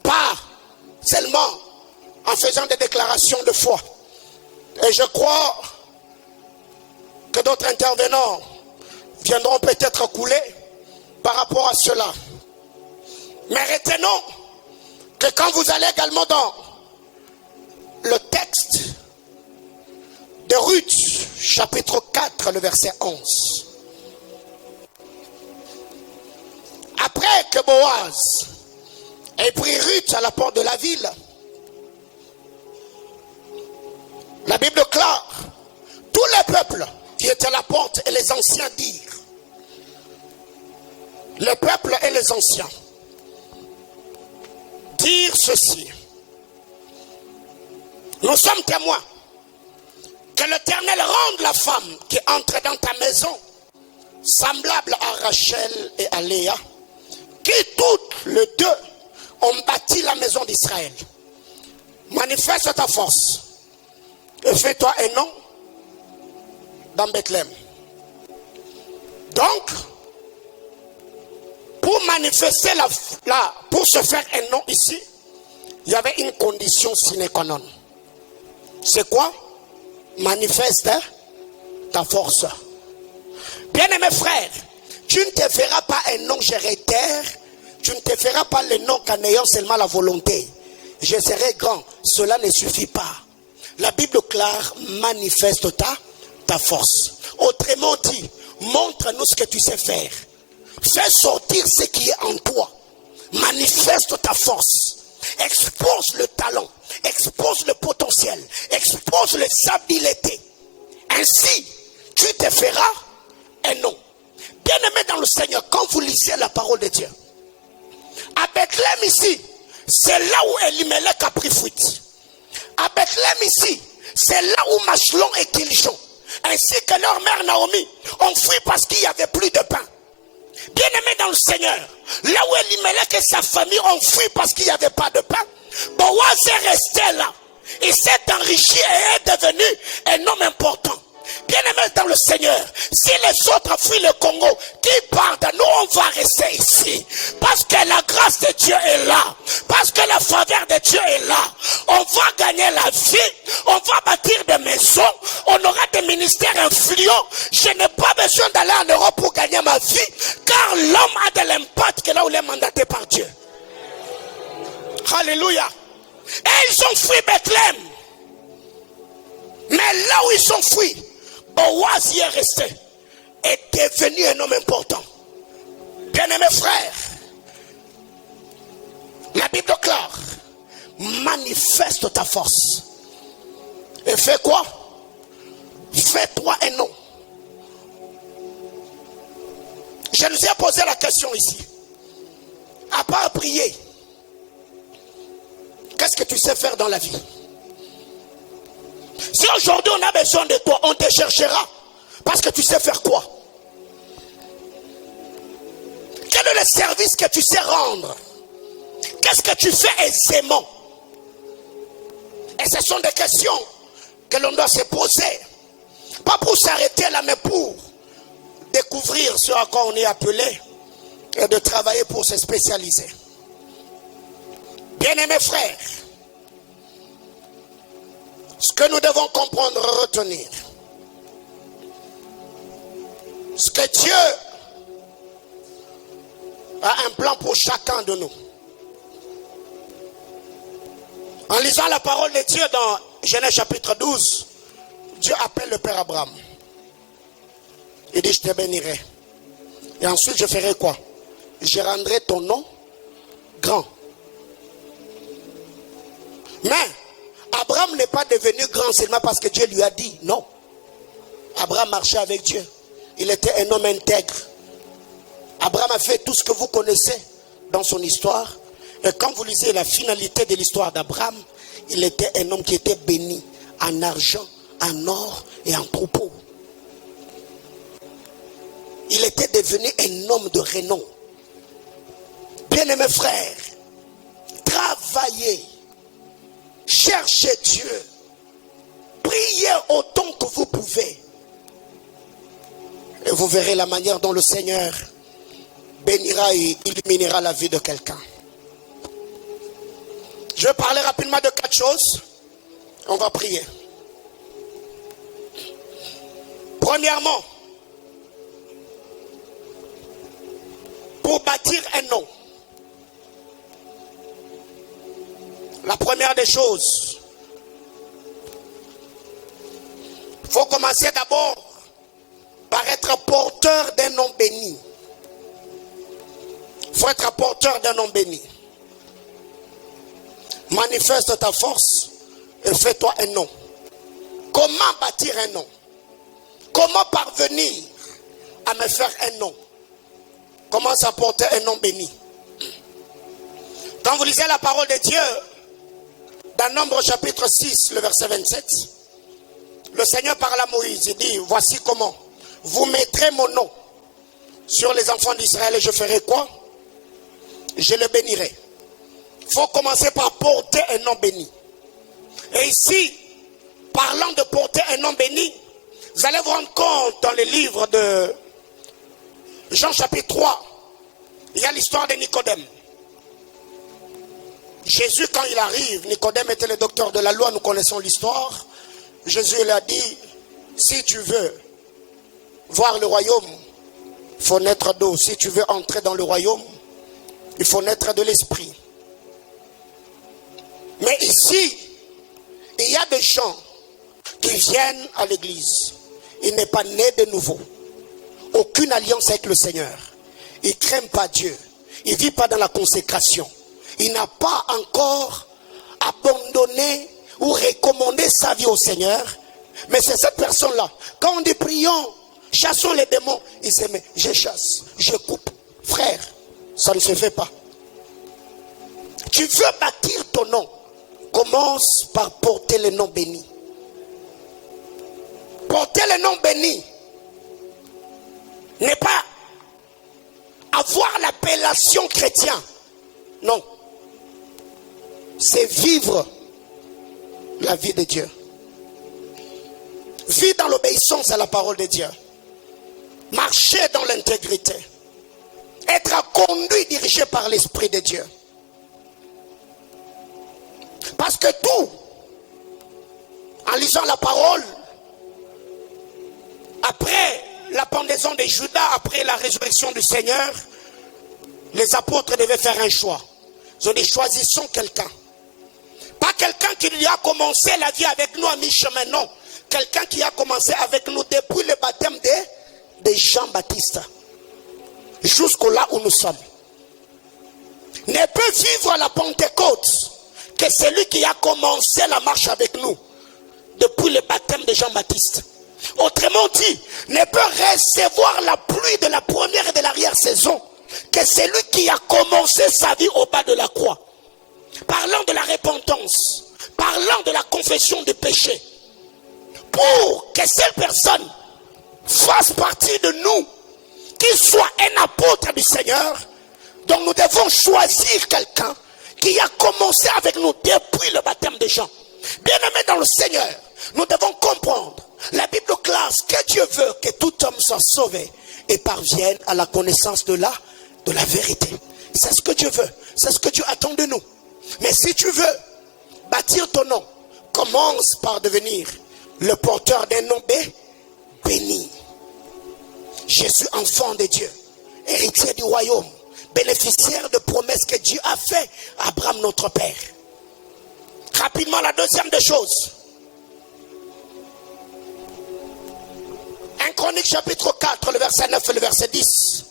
Pas seulement en faisant des déclarations de foi. Et je crois que d'autres intervenants viendront peut-être couler par rapport à cela. Mais retenons que quand vous allez également dans le texte de Ruth, chapitre 4, le verset 11. Après que Boaz ait pris Ruth à la porte de la ville, la Bible déclare, tous les peuples qui étaient à la porte et les anciens dirent, les peuples et les anciens dirent ceci, nous sommes témoins que l'Éternel rende la femme qui entre dans ta maison semblable à Rachel et à Léa, qui toutes les deux ont bâti la maison d'Israël. Manifeste ta force et fais-toi un nom dans Bethléem. Donc, pour manifester pour se faire un nom ici, il y avait une condition sine qua non. C'est quoi? Manifeste ta force. Bien-aimé frère, tu ne te feras pas un nom, je réitère, tu ne te feras pas le nom qu'en ayant seulement la volonté. Je serai grand, cela ne suffit pas. La Bible claire manifeste ta force. Autrement dit, montre-nous ce que tu sais faire. Fais sortir ce qui est en toi. Manifeste ta force. Expose le talent. Expose le potentiel. Expose les habiletés. Ainsi, tu te feras un nom. Bien-aimé dans le Seigneur, quand vous lisez la parole de Dieu, à Bethléem ici, c'est là où Elimelech a pris fuite. À Bethléem ici, c'est là où Machlon et Kiljon, ainsi que leur mère Naomi, ont fui parce qu'il n'y avait plus de pain. Bien-aimé dans le Seigneur, là où Elimelech et sa famille ont fui parce qu'il n'y avait pas de pain, Boaz est resté là. Il s'est enrichi et est devenu un homme important. Bien-aimé dans le Seigneur, si les autres fuient le Congo, qui partent, nous on va rester ici. Parce que la grâce de Dieu est là. Parce que la faveur de Dieu est là. On va gagner la vie. On va bâtir des maisons. On aura des ministères influents. Je n'ai pas besoin d'aller en Europe pour gagner ma vie. Car Quand l'homme a de l'impact, que là où il est mandaté par Dieu. Alléluia. Et ils ont fui Bethléem. Mais là où ils ont fui, Boaz y est resté. Est devenu un homme important. Bien-aimés frères, la Bible déclare, manifeste ta force. Et fais quoi? Fais-toi un nom. Je nous ai posé la question ici. À part prier, qu'est-ce que tu sais faire dans la vie? Si aujourd'hui on a besoin de toi, on te cherchera. Parce que tu sais faire quoi? Quel est le service que tu sais rendre? Qu'est-ce que tu fais aisément? Et ce sont des questions que l'on doit se poser. Pas pour s'arrêter là, mais pour découvrir ce à quoi on est appelé et de travailler pour se spécialiser. Bien-aimés frères, ce que nous devons comprendre, retenir, ce que Dieu a un plan pour chacun de nous. En lisant la parole de Dieu dans Genèse chapitre 12, Dieu appelle le Père Abraham. Il dit, je te bénirai. Et ensuite, je ferai quoi? Je rendrai ton nom grand. Mais, Abraham n'est pas devenu grand seulement parce que Dieu lui a dit. Non. Abraham marchait avec Dieu. Il était un homme intègre. Abraham a fait tout ce que vous connaissez dans son histoire. Et quand vous lisez la finalité de l'histoire d'Abraham, il était un homme qui était béni en argent, en or et en troupeau. Il était devenu un homme de renom. Bien-aimés frères, travaillez, cherchez Dieu, priez autant que vous pouvez. Et vous verrez la manière dont le Seigneur bénira et illuminera la vie de quelqu'un. Je vais parler rapidement de 4 choses. On va prier. Premièrement, pour bâtir un nom, la première des choses, il faut commencer d'abord par être porteur d'un nom béni. Il faut être porteur d'un nom béni. Manifeste ta force et fais-toi un nom. Comment bâtir un nom? Comment parvenir à me faire un nom? Comment s'apporter un nom béni? Quand vous lisez la parole de Dieu, dans Nombre chapitre 6, le verset 27, le Seigneur parle à Moïse, il dit, voici comment vous mettrez mon nom sur les enfants d'Israël et je ferai quoi? Je le bénirai. Il faut commencer par porter un nom béni. Et ici, parlant de porter un nom béni, vous allez vous rendre compte dans le livre de Jean chapitre 3, il y a l'histoire de Nicodème. Jésus, quand il arrive, Nicodème était le docteur de la loi, nous connaissons l'histoire. Jésus lui a dit, si tu veux voir le royaume, il faut naître d'eau. Si tu veux entrer dans le royaume, il faut naître de l'esprit. Mais ici, il y a des gens qui viennent à l'église. Il n'est pas né de nouveau. Aucune alliance avec le Seigneur. Il ne craint pas Dieu. Il ne vit pas dans la consécration. Il n'a pas encore abandonné ou recommandé sa vie au Seigneur. Mais c'est cette personne-là. Quand on dit prions, chassons les démons, il se met, je chasse, je coupe. Frère, ça ne se fait pas. Tu veux bâtir ton nom. Commence par porter le nom béni. Porter le nom béni n'est pas avoir l'appellation chrétien. Non. C'est vivre la vie de Dieu. Vivre dans l'obéissance à la parole de Dieu. Marcher dans l'intégrité. Être conduit, dirigé par l'Esprit de Dieu. Parce que tout, en lisant la parole, après la pendaison de Judas, après la résurrection du Seigneur, les apôtres devaient faire un choix. Ils ont dit, choisissons quelqu'un. Pas quelqu'un qui a commencé la vie avec nous à mi-chemin, non. Quelqu'un qui a commencé avec nous depuis le baptême de Jean-Baptiste. Jusqu'au là où nous sommes. Ne peut vivre à la Pentecôte que celui qui a commencé la marche avec nous depuis le baptême de Jean-Baptiste. Autrement dit, ne peut recevoir la pluie de la première et de l'arrière-saison que celui qui a commencé sa vie au bas de la croix. Parlant de la repentance, parlant de la confession du péché. Pour que cette personne fasse partie de nous, qu'il soit un apôtre du Seigneur, donc nous devons choisir quelqu'un qui a commencé avec nous depuis le baptême de Jean. Bien-aimés dans le Seigneur, nous devons comprendre, la Bible classe que Dieu veut que tout homme soit sauvé et parvienne à la connaissance de la vérité. C'est ce que Dieu veut, c'est ce que Dieu attend de nous. Mais si tu veux bâtir ton nom, commence par devenir le porteur d'un nom béni. Je suis enfant de Dieu, héritier du royaume, bénéficiaire de promesses que Dieu a fait à Abraham notre père. Rapidement, la deuxième des choses. 1 Chronique chapitre 4, le verset 9 et le verset 10.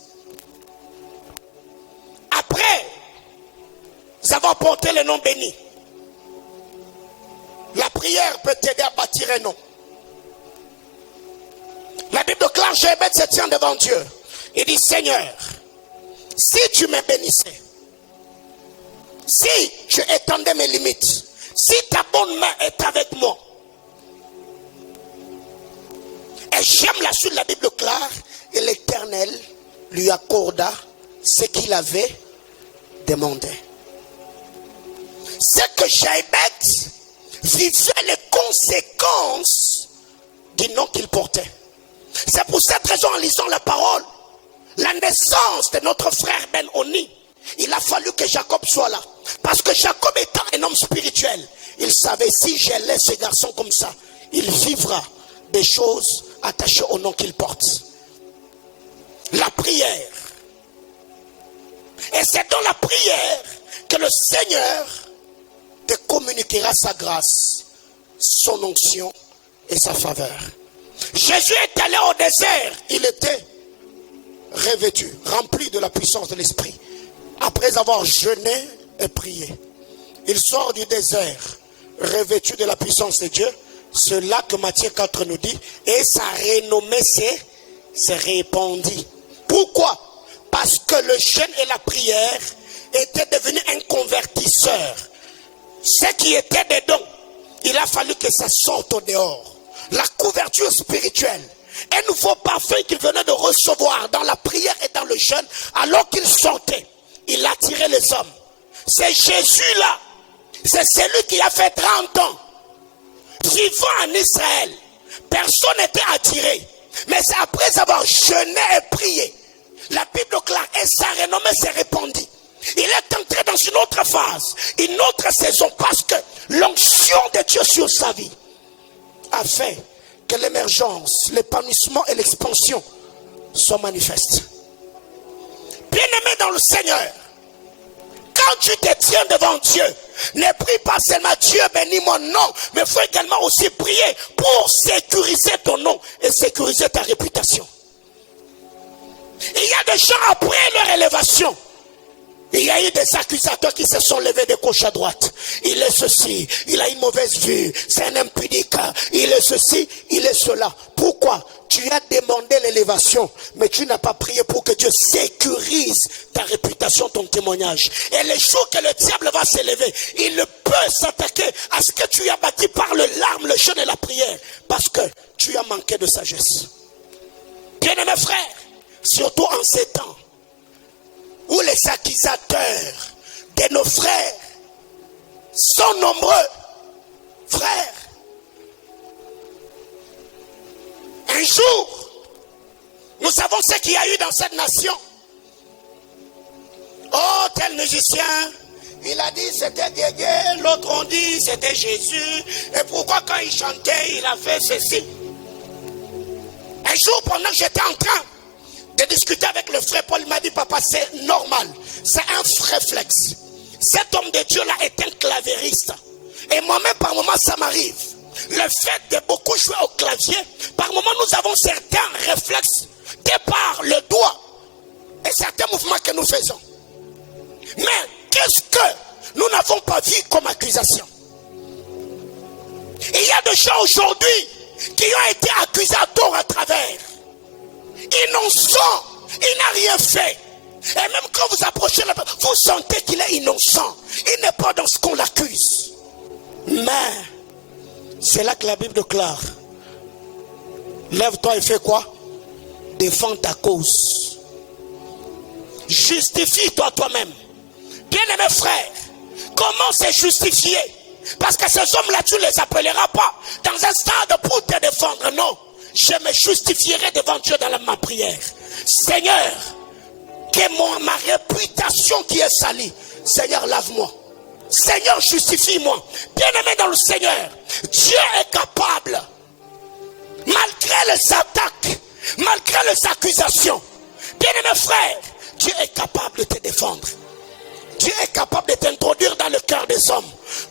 Après, nous avons porté le nom béni. La prière peut t'aider à bâtir un nom. La Bible classe, Jérémie se tient devant Dieu. Il dit, Seigneur, si tu me bénissais, si je étendais mes limites, si ta bonne main est avec moi, et j'aime la suite de la Bible claire, et l'Éternel lui accorda ce qu'il avait demandé. C'est que Jérémie vivait les conséquences du nom qu'il portait. C'est pour cette raison, en lisant la parole, la naissance de notre frère Ben-Oni, il a fallu que Jacob soit là. Parce que Jacob étant un homme spirituel, il savait, si je laisse ce garçon comme ça, il vivra des choses attachées au nom qu'il porte. La prière. Et c'est dans la prière que le Seigneur te communiquera sa grâce, son onction et sa faveur. Jésus est allé au désert, il était revêtu, rempli de la puissance de l'Esprit. Après avoir jeûné et prié, il sort du désert, revêtu de la puissance de Dieu. C'est là que Matthieu 4 nous dit, et sa renommée s'est répandue. Pourquoi? Parce que le jeûne et la prière étaient devenus un convertisseur. Ce qui était dedans, il a fallu que ça sorte au dehors. La couverture spirituelle, un nouveau parfum qu'il venait de recevoir dans la prière et dans le jeûne, alors qu'il sortait, il attirait les hommes. C'est Jésus-là, c'est celui qui a fait 30 ans, vivant en Israël. Personne n'était attiré. Mais c'est après avoir jeûné et prié, la Bible claire et sa renommée s'est répandue. Il est entré dans une autre phase, une autre saison, parce que l'onction de Dieu sur sa vie a fait que l'émergence, l'épanouissement et l'expansion soient manifestes. Bien-aimé dans le Seigneur, quand tu te tiens devant Dieu, ne prie pas seulement Dieu bénis mon nom, mais il faut également aussi prier pour sécuriser ton nom et sécuriser ta réputation. Il y a des gens après leur élévation, il y a eu des accusateurs qui se sont levés de gauche à droite. Il est ceci, il a une mauvaise vue, c'est un impudique, il est ceci, il est cela. Pourquoi? Tu as demandé l'élévation, mais tu n'as pas prié pour que Dieu sécurise ta réputation, ton témoignage. Et les jours que le diable va s'élever, il ne peut s'attaquer à ce que tu as bâti par le larme, le jeûne et la prière, parce que tu as manqué de sagesse. Bien-aimés frères, surtout en ces temps, où les accusateurs de nos frères sont nombreux, frères. Un jour, nous savons ce qu'il y a eu dans cette nation. Oh, tel musicien, il a dit c'était Dieu, l'autre on dit c'était Jésus. Et pourquoi quand il chantait, il a fait ceci? Un jour, pendant que j'étais en train de discuter avec le frère Paul, il m'a dit, papa, c'est normal. C'est un réflexe. Cet homme de Dieu-là est un clavieriste. Et moi-même, par moment, ça m'arrive. Le fait de beaucoup jouer au clavier, par moment, nous avons certains réflexes de par le doigt et certains mouvements que nous faisons. Mais qu'est-ce que nous n'avons pas vu comme accusation? Il y a des gens aujourd'hui qui ont été accusés à tort à travers. Innocent, il n'a rien fait. Et même quand vous approchez la personne, vous sentez qu'il est innocent. Il n'est pas dans ce qu'on l'accuse. Mais c'est là que la Bible déclare: lève-toi et fais quoi? Défends ta cause. Justifie-toi toi-même. Bien-aimé frère, comment se justifier? Parce que ces hommes-là, tu ne les appelleras pas dans un stade pour te défendre. Non, je me justifierai devant Dieu dans ma prière. Seigneur, que ma réputation qui est salie, Seigneur, lave-moi. Seigneur, justifie-moi. Bien-aimé dans le Seigneur, Dieu est capable, malgré les attaques, malgré les accusations. Bien-aimé frère, Dieu est capable de te défendre. Dieu est capable de t'introduire dans le cœur des hommes.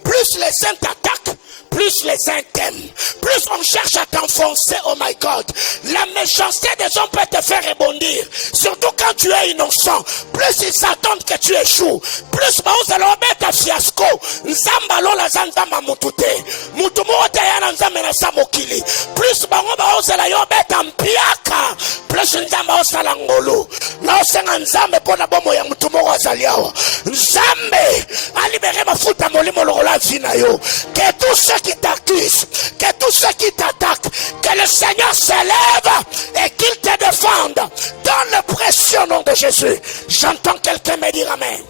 Plus les saints t'attaquent, plus les saints t'aiment. Plus on cherche à t'enfoncer, oh my God. La méchanceté des hommes peut te faire rebondir. Surtout quand tu es innocent. Plus ils s'attendent que tu échoues. Plus ils allons mettre un fiasco. Nzamba lola zanzamba mutute. Mutumuote yana nzamba na samokili. Plus ils allons mettre un piaka. Plus nzamba osala ngolo. Na osenga nzambe pona bomo ya mutumoko azaliawa. Nzambe a libéré ma futa molimo lokola vina yo. Que tous ceux qui t'accusent, que tous ceux qui t'attaquent, que le Seigneur s'élève et qu'il te défende dans le précieux nom de Jésus. J'entends quelqu'un me dire amen.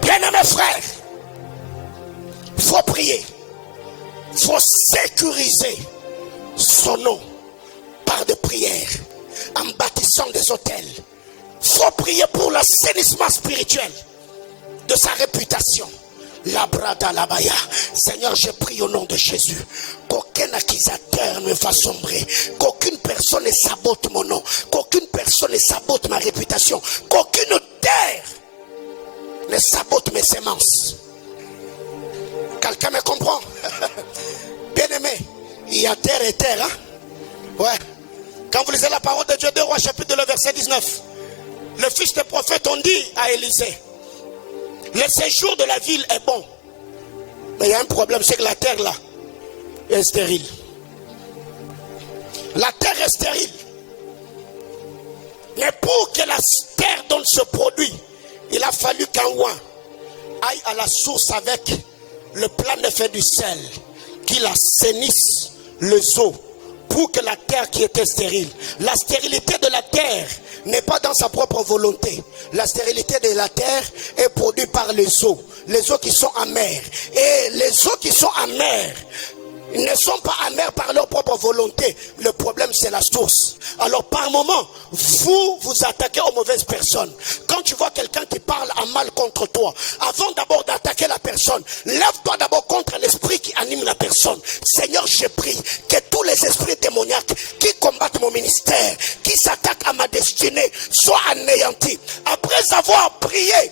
Bien-aimés frères, il faut prier, il faut sécuriser son nom par des prières, en bâtissant des hôtels. Il faut prier pour l'assainissement spirituel de sa réputation. La brada la baya. Seigneur, je prie au nom de Jésus qu'aucun accusateur ne va sombrer, qu'aucune personne ne sabote mon nom, qu'aucune personne ne sabote ma réputation, qu'aucune terre ne sabote mes semences. Quelqu'un me comprend? Bien aimé, il y a terre et terre, hein? Ouais. Quand vous lisez la parole de Dieu, 2 Rois chapitre 2 verset 19, le fils des prophètes ont dit à Élisée: le séjour de la ville est bon, mais il y a un problème, c'est que la terre là est stérile. La terre est stérile. Mais pour que la terre donne ce produit, il a fallu qu'un roi aille à la source avec le plan de faire du sel, qu'il assainisse les eaux pour que la terre qui était stérile. La stérilité de la terre n'est pas dans sa propre volonté. La stérilité de la terre est produite par les eaux qui sont amères. Et les eaux qui sont amères ne sont pas amères par leur propre volonté. Le problème, c'est la source. Alors par moment, vous attaquez aux mauvaises personnes. Quand tu vois quelqu'un qui parle en mal contre toi, avant d'abord d'attaquer la personne, lève-toi d'abord contre l'esprit qui anime la personne. Seigneur, je prie que tous les esprits démoniaques qui combattent mon ministère, qui s'attaquent à ma destinée, soient anéantis. Après avoir prié,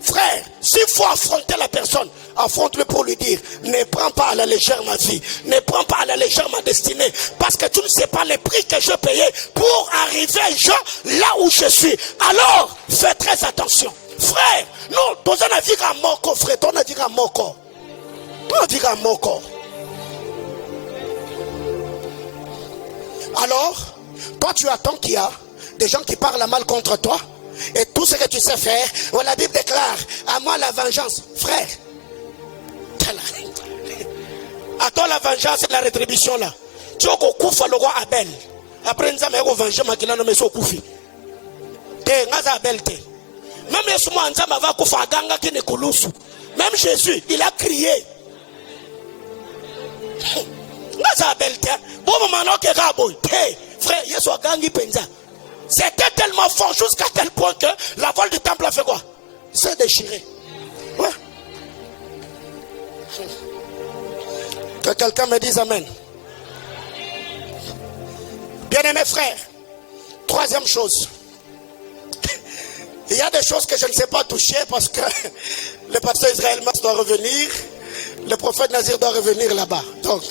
frère, s'il faut affronter la personne, affronte-le pour lui dire: ne prends pas à la légère ma vie, ne prends pas à la légère ma destinée, parce que tu ne sais pas les prix que je payais pour arriver là où je suis. Alors, fais très attention. Frère, nous, dans un avis à mon corps, frère, on a dit à mon corps. On a dit à mon corps. Alors, toi tu attends qu'il y a des gens qui parlent mal contre toi, et tout ce que tu sais faire, la Bible déclare: à moi la vengeance. Frère, à toi la vengeance et la rétribution là. Tu as koufa le roi Abel. Après nous avons vengé makina no meso koufi. Te ngaza Abel te. Même Yesu mo nzamba va koufa ganga kine kulusu. Même Jésus, il a crié. Ngaza Abel te. Bobo manoke rabo te. Frère, Yesu gangi penza. C'était tellement fort jusqu'à tel point que la voile du temple a fait quoi? C'est déchiré. Ouais. Que quelqu'un me dise amen. Bien-aimés frères, troisième chose. Il y a des choses que je ne sais pas toucher parce que le pasteur Israël Mas doit revenir, le prophète Nazir doit revenir là-bas. Donc,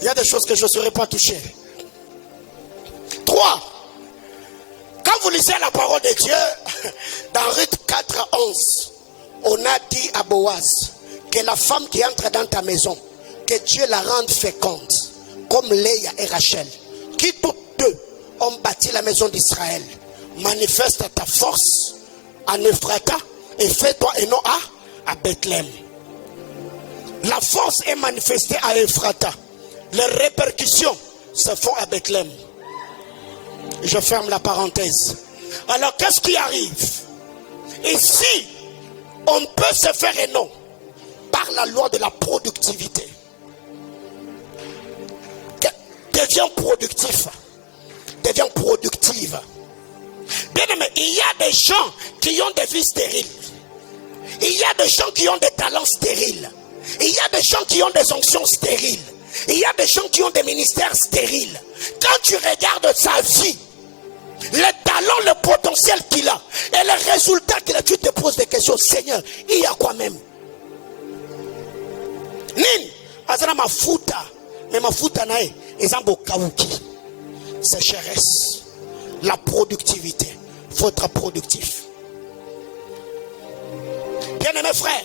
il y a des choses que je ne saurais pas toucher. 3. Quand vous lisez la parole de Dieu, dans Ruth 4, 11, on a dit à Boaz que la femme qui entre dans ta maison, que Dieu la rende féconde, comme Léa et Rachel, qui toutes deux ont bâti la maison d'Israël. Manifeste ta force en Ephrata et fais-toi et non à Bethléem. La force est manifestée à Ephrata. Les répercussions se font à Bethléem. Je ferme la parenthèse. Alors qu'est-ce qui arrive? Ici, on peut se faire et non par la loi de la productivité. Deviens productif. Deviens productive. Bien aimé, il y a des gens qui ont des vies stériles. Il y a des gens qui ont des talents stériles. Il y a des gens qui ont des onctions stériles. Il y a des gens qui ont des ministères stériles. Quand tu regardes sa vie, le talent, le potentiel qu'il a et le résultat qu'il a, tu te poses des questions. Seigneur, il y a quoi même? Nin, azana mafuta, mais mafuta nae, ezambo kawuki. Sécheresse, la productivité. Il faut être productif. Bien-aimés frères,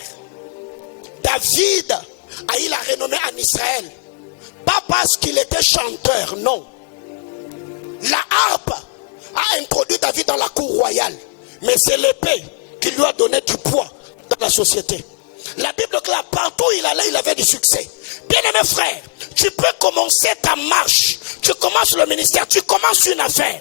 David a eu la renommée en Israël. Pas parce qu'il était chanteur, non. La harpe a introduit David dans la cour royale. Mais c'est l'épée qui lui a donné du poids dans la société. La Bible clame, partout où il allait, il avait du succès. Bien-aimé frère, tu peux commencer ta marche. Tu commences le ministère, tu commences une affaire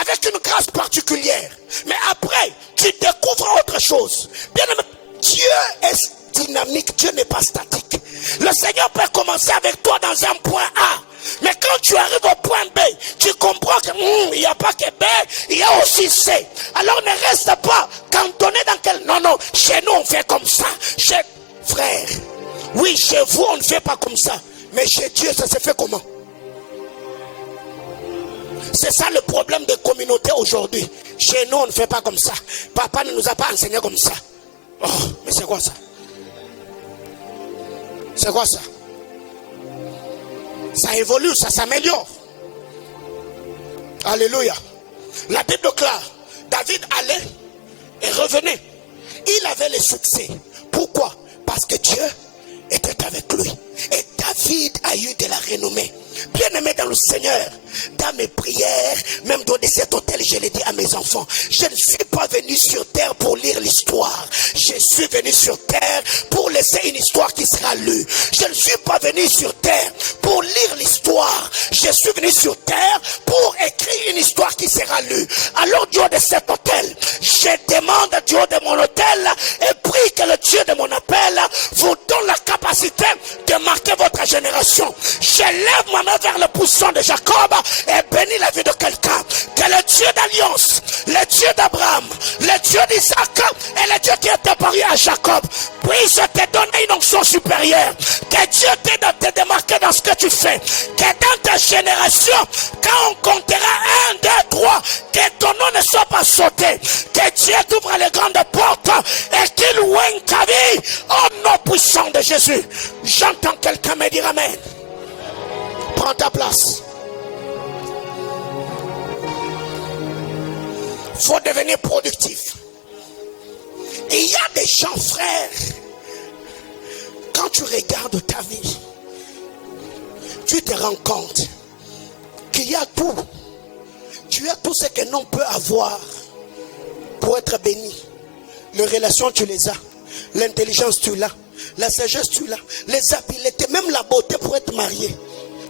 avec une grâce particulière. Mais après, tu découvres autre chose. Bien-aimé, Dieu est dynamique, Dieu n'est pas statique. Le Seigneur peut commencer avec toi dans un point A. Mais quand tu arrives au point B, tu comprends que il n'y a pas que B, il y a aussi C. Alors ne reste pas cantonné dans quel... Non, chez nous on fait comme ça. Chez frère, oui, chez vous on ne fait pas comme ça. Mais chez Dieu ça se fait comment? C'est ça le problème des communautés aujourd'hui. Chez nous on ne fait pas comme ça. Papa ne nous a pas enseigné comme ça. Oh, mais c'est quoi ça? C'est quoi ça? Ça évolue, ça s'améliore. Alléluia. La Bible déclare, David allait et revenait. Il avait le succès. Pourquoi? Parce que Dieu était avec lui. Et David a eu de la renommée. Bien aimé dans le Seigneur, dans mes prières, même dans cet hôtel, je l'ai dit à mes enfants, je ne suis pas venu sur terre pour lire l'histoire. Je suis venu sur terre pour laisser une histoire qui sera lue. Je ne suis pas venu sur terre pour lire l'histoire. Je suis venu sur terre pour écrire une histoire qui sera lue. Alors du haut de cet hôtel, je demande du haut de mon hôtel et prie que le Dieu de mon appel vous donne la capacité de marquer votre génération. Je lève ma main vers le pousson de Jacob et bénis la vie de quelqu'un. Que le Dieu d'alliance, le Dieu d'Abraham, le Dieu d'Isaac et le Dieu qui est apparu à Jacob puisse te donner une onction supérieure. Que Dieu t'aide à te démarquer dans ce que tu fais. Que dans ta génération, quand on comptera 1, 2, 3, que ton nom ne soit pas sauté. Que Dieu t'ouvre les grandes portes et qu'il ouvre ta vie au nom puissant de Jésus. J'entends quelqu'un me dire amen. Prends ta place. Il faut devenir productif. Et il y a des gens, frères, quand tu regardes ta vie, tu te rends compte qu'il y a tout. Tu as tout ce que l'on peut avoir pour être béni. Les relations, tu les as. L'intelligence, tu l'as. La sagesse, tu l'as. Les habiletés, même la beauté pour être marié.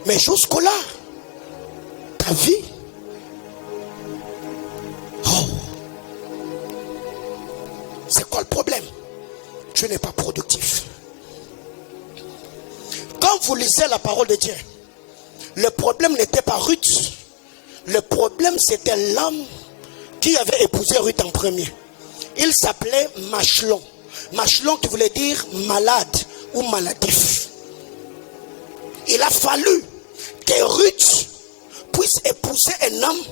Mais jusque-là, ta vie, c'est quoi le problème? Tu n'es pas productif. Quand vous lisez la parole de Dieu, le problème n'était pas Ruth. Le problème c'était l'homme qui avait épousé Ruth en premier. Il s'appelait Machlon. Machlon qui voulait dire malade ou maladif. Il a fallu que Ruth puisse épouser un homme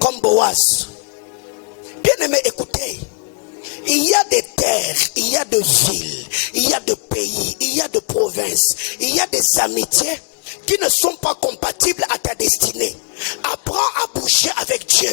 comme Boaz. Bien aimé, écoutez. Il y a des terres, il y a des villes, il y a des pays, il y a des provinces, il y a des amitiés qui ne sont pas compatibles à ta destinée. Apprends à bouger avec Dieu.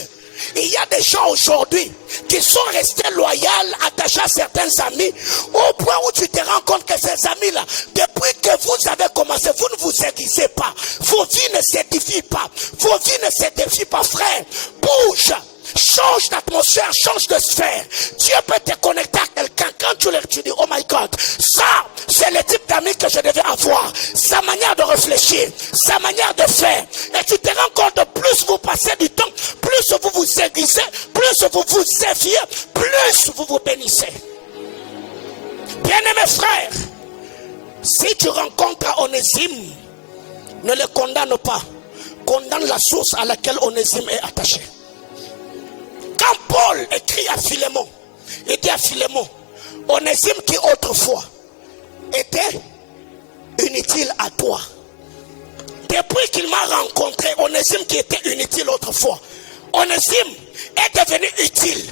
Il y a des gens aujourd'hui qui sont restés loyaux, attachés à certains amis, au point où tu te rends compte que ces amis-là, depuis que vous avez commencé, vous ne vous aiguisez pas. Vos vies ne s'édifient pas. Vos vies ne s'édifient pas, frère. Bouge. Change d'atmosphère, change de sphère. Dieu peut te connecter à quelqu'un. Quand tu dis, oh my God, ça, c'est le type d'amis que je devais avoir. Sa manière de réfléchir, sa manière de faire. Et tu te rends compte, de plus vous passez du temps, plus vous vous aiguisez, plus vous vous éfiez, plus vous vous bénissez. Bien-aimés frères, si tu rencontres Onésime, ne le condamne pas. Condamne la source à laquelle Onésime est attaché. Quand Paul écrit à Philémon, il dit à Philémon, Onésime qui autrefois était inutile à toi. Depuis qu'il m'a rencontré, Onésime qui était inutile autrefois, Onésime est devenu utile.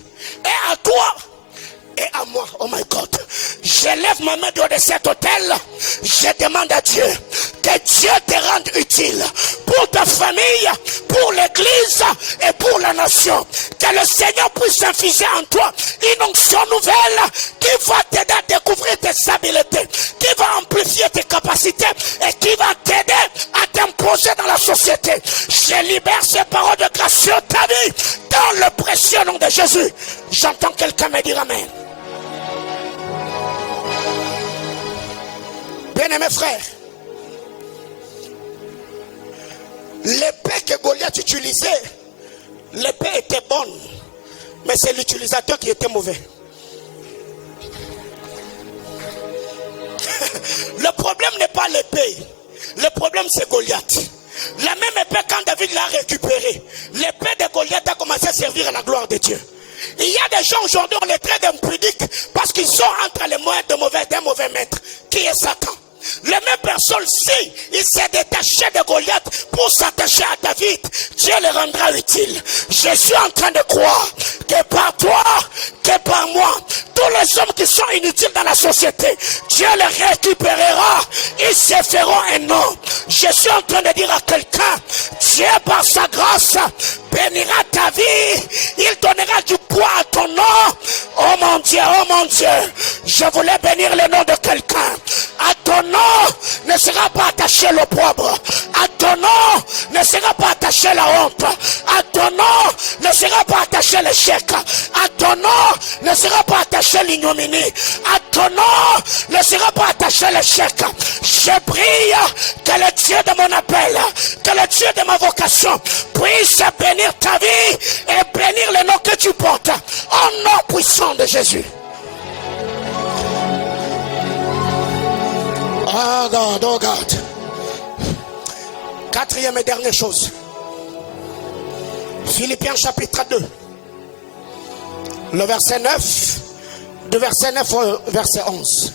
Et à toi et à moi, oh my God, j'élève ma main de cet hôtel, je demande à Dieu que Dieu te rende utile pour ta famille, pour l'église et pour la nation. Que le Seigneur puisse infuser en toi une onction nouvelle qui va t'aider à découvrir tes habiletés, qui va amplifier tes capacités et qui va t'aider à t'imposer dans la société. Je libère ces paroles de grâce sur ta vie dans le précieux nom de Jésus. J'entends quelqu'un me dire amen. Bien-aimés frères, l'épée que Goliath utilisait, l'épée était bonne, mais c'est l'utilisateur qui était mauvais. Le problème n'est pas l'épée, le problème c'est Goliath. La même épée, quand David l'a récupérée, l'épée de Goliath a commencé à servir à la gloire de Dieu. Il y a des gens aujourd'hui, on les traite d'impudiques parce qu'ils sont entre les mains d'un mauvais maître, qui est Satan. Les mêmes personnes, si il s'est détaché de Goliath pour s'attacher à David, Dieu le rendra utile. Je suis en train de croire que par toi, que par moi, tous les hommes qui sont inutiles dans la société, Dieu les récupérera. Ils se feront un nom. Je suis en train de dire à quelqu'un, Dieu par sa grâce bénira ta vie. Il donnera du poids à ton nom. Oh mon Dieu, je voulais bénir le nom de quelqu'un. À ton nom ne sera pas attaché l'opprobre. À ton nom ne sera pas attaché la honte. À ton nom ne sera pas attaché l'échec. À ton nom ne sera pas attaché l'ignominie. À ton nom ne sera pas attaché l'échec. Je prie que le Dieu de mon appel, que le Dieu de ma vocation puisse bénir ta vie et bénir le nom que tu portes. Au nom puissant de Jésus. Oh God, oh God. Quatrième et dernière chose. Philippiens chapitre 2. Le verset 9. De verset 9 au verset 11.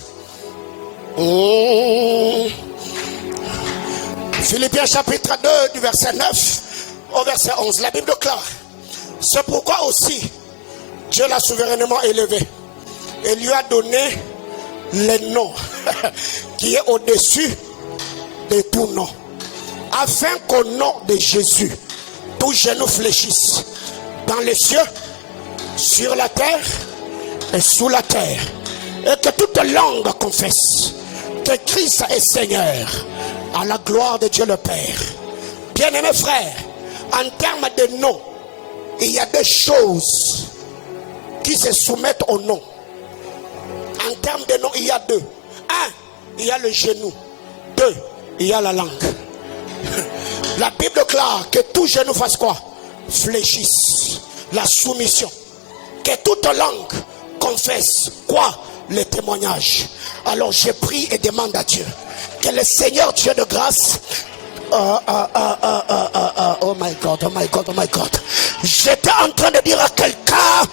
Philippiens chapitre 2 du verset 9 au verset 11. La Bible déclare. C'est pourquoi aussi Dieu l'a souverainement élevé et lui a donné le nom qui est au-dessus de tout nom, afin qu'au nom de Jésus tout genou fléchisse dans les cieux, sur la terre et sous la terre, et que toute langue confesse que Christ est Seigneur, à la gloire de Dieu le Père. Bien-aimés frères, en termes de nom, il y a des choses qui se soumettent au nom. En termes de nom, il y a deux. Un, il y a le genou. Deux, il y a la langue. La Bible déclare que tout genou fasse quoi? Fléchisse. La soumission. Que toute langue confesse quoi? Le témoignage. Alors je prie et demande à Dieu que le Seigneur Dieu de grâce, oh my God, oh my God, oh my God. J'étais en train de dire à quelqu'un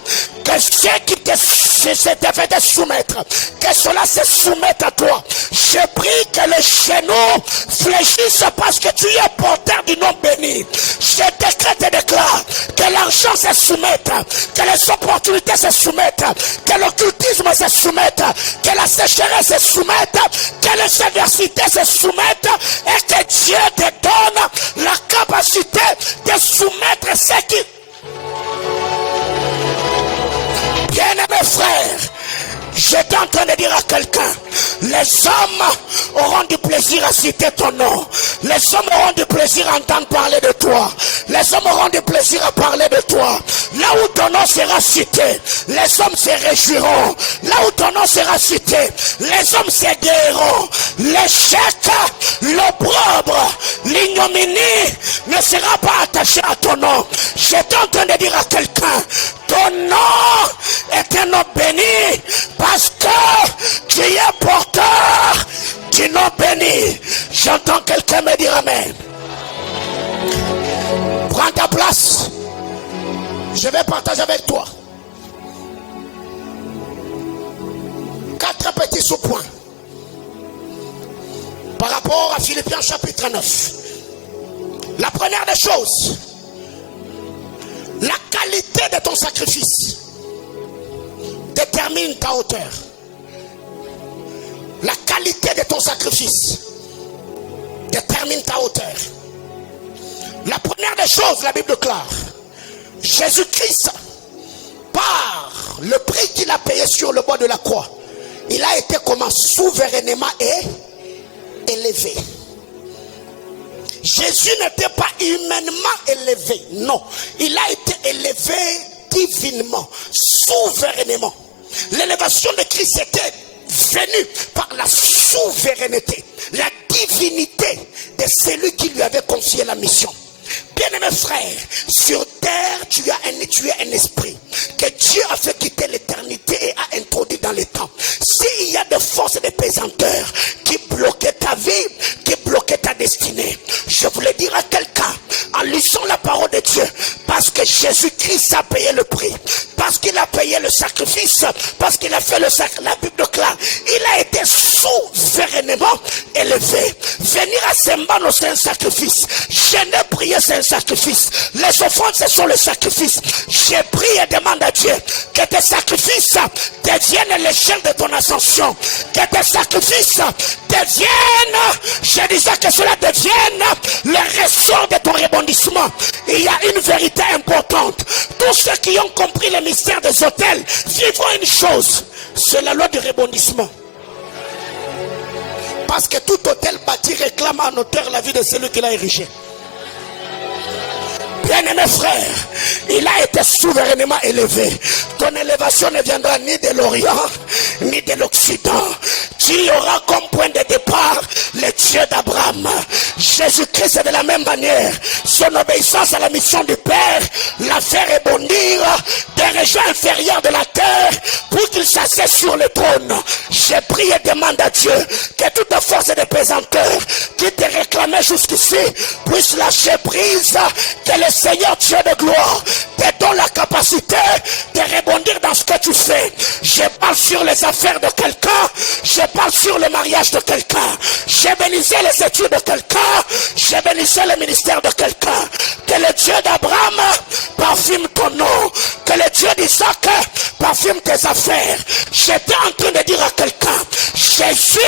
que ceux qui te te fait te soumettre, que cela se soumette à toi. Je prie que les genoux fléchissent parce que tu es porteur du nom béni. Je décrète et déclare que l'argent se soumette, que les opportunités se soumettent, que l'occultisme se soumette, que la sécheresse se soumette, que les adversités se soumettent et que Dieu te donne la capacité de soumettre ce qui... Bien-aimés frères, j'étais en train de dire à quelqu'un, les hommes auront du plaisir à citer ton nom. Les hommes auront du plaisir à entendre parler de toi. Les hommes auront du plaisir à parler de toi. Là où ton nom sera cité, les hommes se réjouiront. Là où ton nom sera cité, les hommes se guériront. L'échec, l'opprobre, l'ignominie ne sera pas attaché à ton nom. J'étais en train de dire à quelqu'un, ton nom est un nom béni parce que tu es porteur du nom béni. J'entends quelqu'un me dire amen. Prends ta place. Je vais partager avec toi 4 petits sous-points par rapport à Philippiens chapitre 9. La première des choses, la qualité de ton sacrifice détermine ta hauteur. La qualité de ton sacrifice détermine ta hauteur. La première des choses, la Bible déclare, Jésus-Christ, par le prix qu'il a payé sur le bois de la croix, il a été comment souverainement élevé. Jésus n'était pas humainement élevé, non. Il a été élevé divinement, souverainement. L'élévation de Christ était venue par la souveraineté, la divinité de celui qui lui avait confié la mission. Bien-aimés frères, sur terre, tu es un esprit que Dieu a fait quitter l'éternité et a introduit dans les temps. S'il y a des forces et des pesanteurs qui bloquaient ta vie, qui bloquaient ta destinée, je voulais dire à quelqu'un, en lisant la parole de Dieu, parce que Jésus-Christ a payé le prix, parce qu'il a payé le sacrifice, parce qu'il a fait le sacrifice, la Bible déclare, il a été souverainement élevé. Venir à Sembano, c'est un sacrifice. Jeûner, prier, c'est un sacrifice. Les offrandes, ce sont les sacrifices. Je prie et demande à Dieu que tes sacrifices deviennent l'échelle de ton ascension. Que tes sacrifices deviennent, je disais que cela devienne le ressort de ton rebondissement. Il y a une vérité importante. Tous ceux qui ont compris le mystère des autels vivront une chose, c'est la loi du rebondissement. Parce que tout hôtel bâti réclame en hauteur la vie de celui qui l'a érigé. Bien-aimé frère, il a été souverainement élevé. Ton élévation ne viendra ni de l'Orient, ni de l'Occident. Tu auras comme point de départ le Dieu d'Abraham. Jésus-Christ est de la même manière. Son obéissance à la mission du Père l'a fait rebondir des régions inférieures de la terre pour qu'il s'assied sur le trône. Je prie et demande à Dieu que toute force de pesanteur qui te réclamait jusqu'ici puisse lâcher prise, que le Seigneur Dieu de gloire te donne la capacité de rebondir dans ce que tu fais. Je parle sur les affaires de quelqu'un, je parle sur le mariage de quelqu'un, je bénissais les études de quelqu'un, je bénissais le ministère de quelqu'un. Que le Dieu d'Abraham parfume ton nom, que le Dieu d'Isaac parfume tes affaires. J'étais en train de dire à quelqu'un, Jésus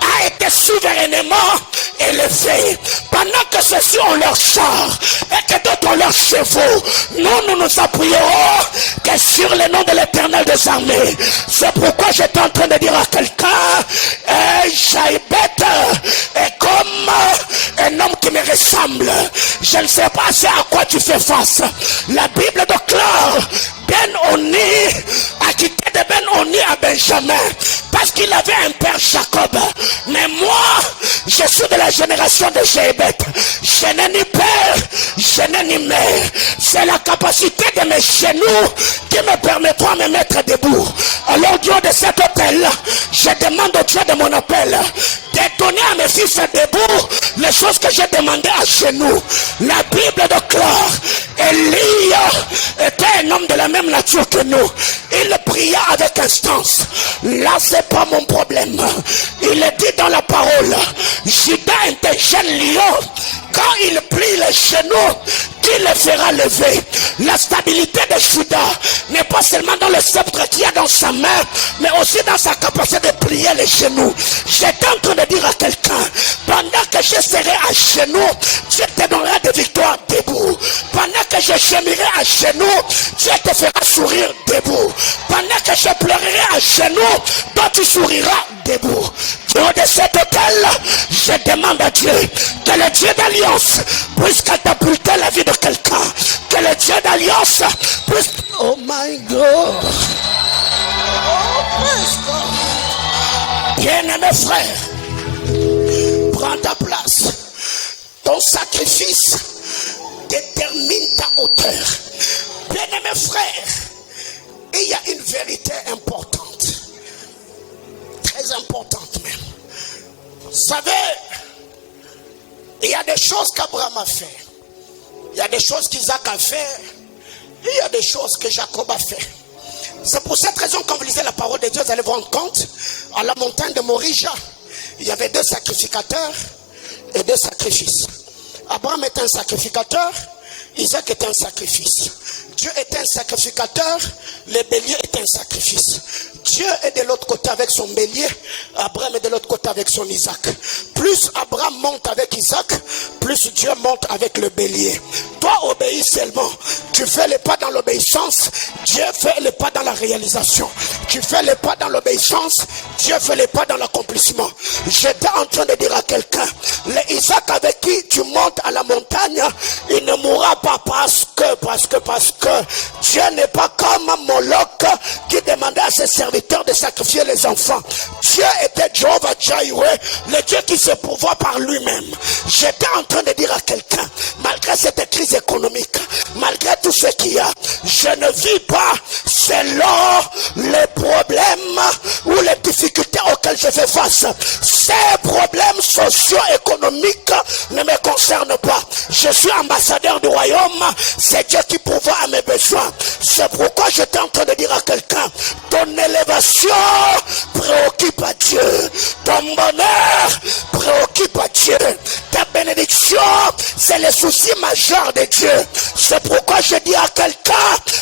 a été souverainement élevé. Pendant que ceux-ci ont leur char et que d'autres ont leurs chevaux, nous nous appuierons que sur le nom de l'Éternel des armées. C'est pourquoi j'étais en train de dire à quelqu'un, Jaïbet est comme un homme qui me ressemble. Je ne sais pas c'est à quoi tu fais face. La Bible déclare, Ben-Oni a quitté de Ben-Oni à Benjamin parce qu'il avait un père Jacob. Mais moi, Je suis de la génération de Jéhébeth. Je n'ai ni père, je n'ai ni mère. C'est la capacité de mes genoux qui me permettront de me mettre debout. Alors Dieu de cet hôtel, je demande au Dieu de mon appel de donner à mes fils debout les choses que j'ai demandées à genoux. La Bible déclare, Élie était un homme de la même nature que nous. Il pria avec instance. Là, c'est pas mon problème. Il est dit dans la parole, Judas est un jeune lion. Quand il plie les genoux, qui le fera lever? La stabilité de Judas n'est pas seulement dans le sceptre qu'il a dans sa main, mais aussi dans sa capacité de plier les genoux. J'étais en train de dire à quelqu'un, pendant que je serai à genoux, Dieu te donnera des victoires debout. Pendant que je gémirai à genoux, Dieu te fera sourire debout. Pendant que je pleurerai à genoux, toi tu souriras debout. Dieu de cet hôtel, je demande à Dieu que le Dieu d'alliance puisse catapulter la vie de quelqu'un. Que le Dieu d'alliance puisse... Oh my God. Oh my God. Bien-aimé frère, prends ta place. Ton sacrifice détermine ta hauteur. Bien-aimé frère, il y a une vérité importante. Très importante même. Vous savez, il y a des choses qu'Abraham a fait. Il y a des choses qu'Isaac a fait. Il y a des choses que Jacob a fait. C'est pour cette raison, quand vous lisez la parole de Dieu, vous allez vous rendre compte, à la montagne de Morija, il y avait 2 sacrificateurs et 2 sacrifices. Abraham était un sacrificateur, Isaac était un sacrifice. Dieu était un sacrificateur, le bélier était un sacrifice. Dieu est de l'autre côté avec son bélier, Abraham est de l'autre côté avec son Isaac. Plus Abraham monte avec Isaac, plus Dieu monte avec le bélier. Toi obéis seulement. Tu fais les pas dans l'obéissance, Dieu fait les pas dans la réalisation. Tu fais les pas dans l'obéissance, Dieu fait les pas dans l'accomplissement. J'étais en train de dire à quelqu'un, le Isaac avec qui tu montes à la montagne, il ne mourra pas parce que Dieu n'est pas comme Moloch qui demandait à ses serviteurs de sacrifier les enfants. Dieu était Jehovah Jireh, le Dieu qui se pourvoit par lui-même. J'étais en train de dire à quelqu'un, malgré cette crise économique, malgré tout ce qu'il y a, je ne vis pas selon les problèmes ou les difficultés auxquelles je fais face. Ces problèmes socio-économiques ne me concernent pas. Je suis ambassadeur du royaume, c'est Dieu qui pourvoit à mes besoins. C'est pourquoi j'étais en train de dire à quelqu'un, ton élévation préoccupe à Dieu, ton bonheur préoccupe à Dieu, ta bénédiction c'est le souci majeur de Dieu. C'est pourquoi je dis à quelqu'un,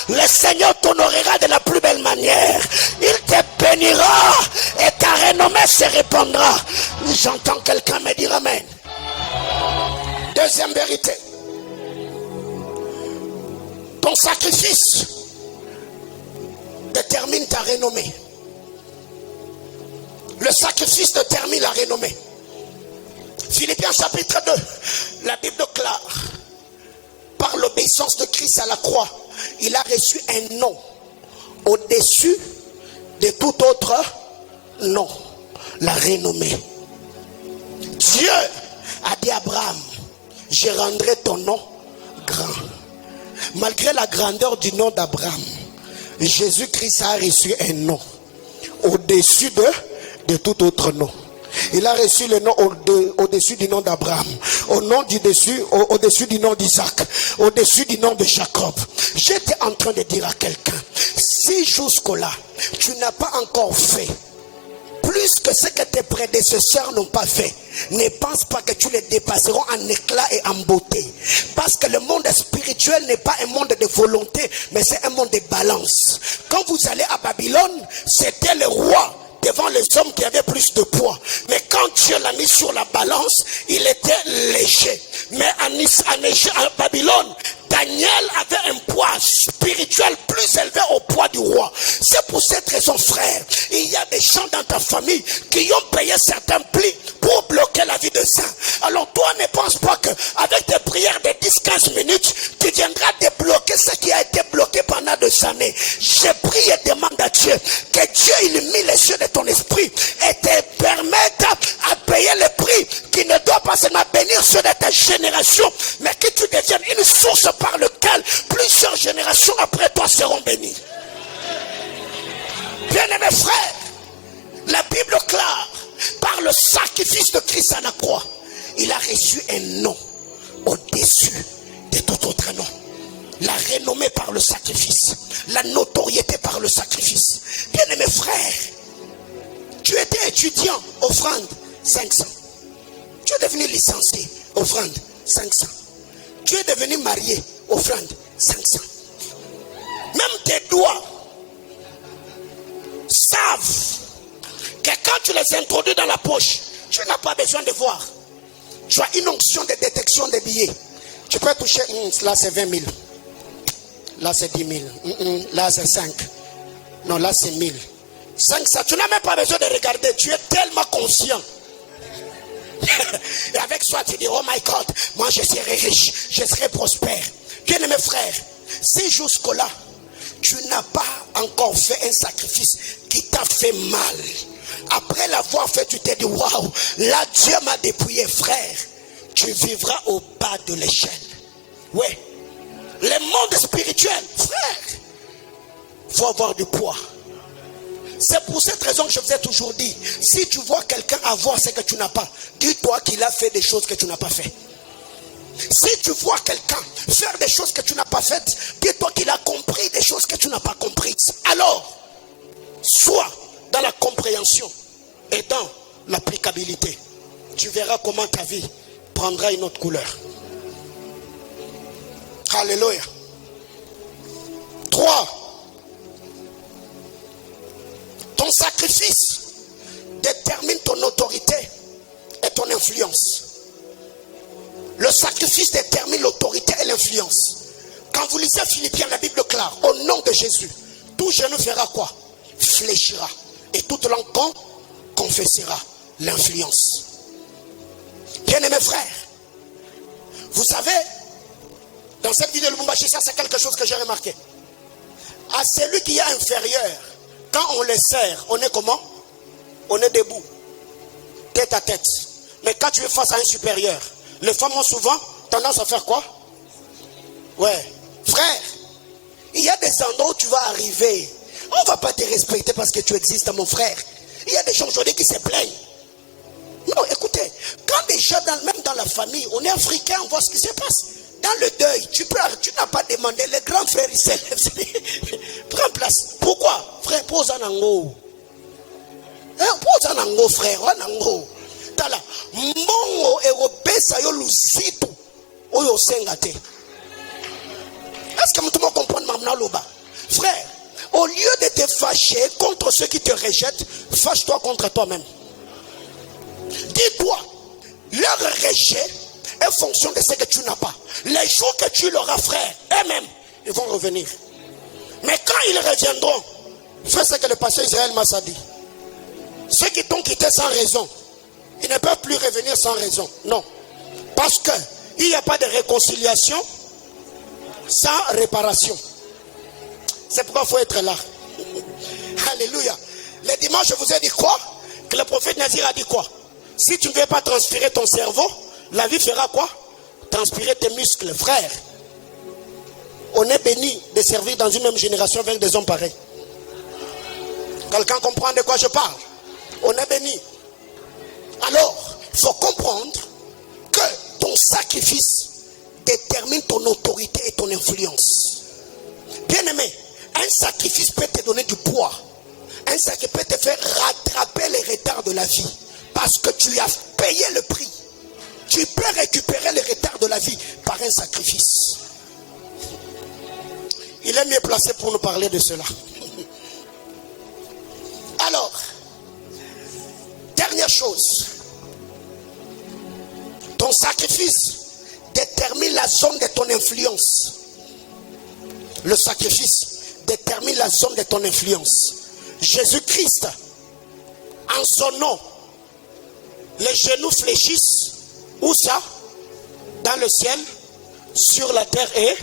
le Seigneur t'honorera de la plus belle manière, il te bénira et ta renommée se répandra. J'entends quelqu'un me dire amen. Deuxième vérité, ton sacrifice détermine ta renommée. Le sacrifice détermine la renommée. Philippiens chapitre 2, la Bible déclare, par l'obéissance de Christ à la croix, il a reçu un nom au-dessus de tout autre nom, la renommée. Dieu a dit à Abraham, je rendrai ton nom grand. Malgré la grandeur du nom d'Abraham, Jésus-Christ a reçu un nom au-dessus de tout autre nom. Il a reçu le nom au-dessus du nom d'Abraham, au-dessus du nom d'Isaac, au-dessus du nom de Jacob. J'étais en train de dire à quelqu'un, si jusque-là, tu n'as pas encore fait plus que ce que tes prédécesseurs n'ont pas fait, ne pense pas que tu les dépasseront en éclat et en beauté. Parce que le monde spirituel n'est pas un monde de volonté, mais c'est un monde de balance. Quand vous allez à Babylone, c'était le roi devant les hommes qui avaient plus de poids. Mais quand Dieu l'a mis sur la balance, il était léger. Mais à Babylone, Daniel avait un poids spirituel plus élevé au poids du roi. C'est pour cette raison, frère, il y a des gens dans ta famille qui ont payé certains plis pour bloquer la vie de ça. Alors toi, ne pense pas qu'avec tes prières de 10-15 minutes, tu viendras débloquer ce qui a été bloqué pendant des années. Je prie et demande à Dieu que Dieu illumine les yeux de ton esprit et te permette à payer le prix qui Bien-aimés frères, la Bible clare, par le sacrifice de Christ à la croix, il a reçu un nom au-dessus de tout autre nom. La renommée par le sacrifice, la notoriété par le sacrifice. Bien-aimés frères, tu étais étudiant, offrande 500. Tu es devenu licencié, offrande 500. Tu es devenu marié, offrande 500. Même tes doigts savent que quand tu les introduis dans la poche, tu n'as pas besoin de voir. Tu as une onction de détection des billets. Tu peux toucher, là c'est 20 000. Là c'est 10 000. Là c'est 5. Non, là c'est 1000. 500, tu n'as même pas besoin de regarder. Tu es tellement conscient. Et avec soi, tu dis, oh my God, moi je serai riche, je serai prospère. Bien-aimés frères, si jusque-là, tu n'as pas encore fait un sacrifice qui t'a fait mal, après l'avoir fait, tu t'es dit, waouh, là Dieu m'a dépouillé, frère. Tu vivras au bas de l'échelle. Oui. Le monde spirituel, frère, il faut avoir du poids. C'est pour cette raison que je vous ai toujours dit, si tu vois quelqu'un avoir ce que tu n'as pas, dis-toi qu'il a fait des choses que tu n'as pas fait. Si tu vois quelqu'un faire des choses que tu n'as pas faites, dis-toi qu'il a compris des choses que tu n'as pas comprises. Alors, sois dans la compréhension et dans l'applicabilité. Tu verras comment ta vie prendra une autre couleur. Alléluia. 3. Ton sacrifice détermine ton autorité et ton influence. Le sacrifice détermine l'autorité et l'influence. Quand vous lisez Philippiens, la Bible clare, au nom de Jésus, tout genou fera quoi? Fléchira. Et toute langue confessera l'influence. Bien-aimés frères, vous savez, dans cette vidéo de Lumumbashi, ça c'est quelque chose que j'ai remarqué. À celui qui est inférieur, quand on les serre, on est comment? On est debout, tête à tête. Mais quand tu es face à un supérieur, les femmes ont souvent tendance à faire quoi? Ouais, frère, il y a des endroits où tu vas arriver. On ne va pas te respecter parce que tu existes, mon frère. Il y a des gens aujourd'hui qui se plaignent. Non, écoutez, quand déjà, même dans la famille, on est africain, on voit ce qui se passe. Dans le deuil, tu n'as pas demandé, les grands frères, ils s'élèvent. Prends place. Pourquoi? Frère, pose en ango. Pose en ango, frère, en ango. Tala, mongo européen, yo lusitu, oyo sengate. Est-ce que tu comprends maintenant loba? Frère, au lieu de te fâcher contre ceux qui te rejettent, fâche-toi contre toi-même. Dis-toi, leur rejet est fonction de ce que tu n'as pas. Les jours que tu leur as, frère, eux-mêmes, ils vont revenir. Mais quand ils reviendront, fais ce que le pasteur Israël m'a dit. Ceux qui t'ont quitté sans raison, ils ne peuvent plus revenir sans raison. Non. Parce qu'il n'y a pas de réconciliation sans réparation. C'est pourquoi il faut être là. Alléluia. Le dimanche, je vous ai dit quoi? Que le prophète Nazir a dit quoi? Si tu ne veux pas transpirer ton cerveau, la vie fera quoi? Transpirer tes muscles, frère. On est béni de servir dans une même génération avec des hommes pareils. Quelqu'un comprend de quoi je parle? On est béni. Alors, il faut comprendre que ton sacrifice détermine ton autorité et ton influence. Bien-aimé, un sacrifice peut te donner du poids. Un sacrifice peut te faire rattraper les retards de la vie. Parce que tu as payé le prix. Tu peux récupérer les retards de la vie par un sacrifice. Il est mieux placé pour nous parler de cela. Alors, dernière chose. Ton sacrifice détermine la zone de ton influence. Le sacrifice détermine la zone de ton influence. Jésus-Christ, en son nom, les genoux fléchissent. Où ça? Dans le ciel, sur la terre et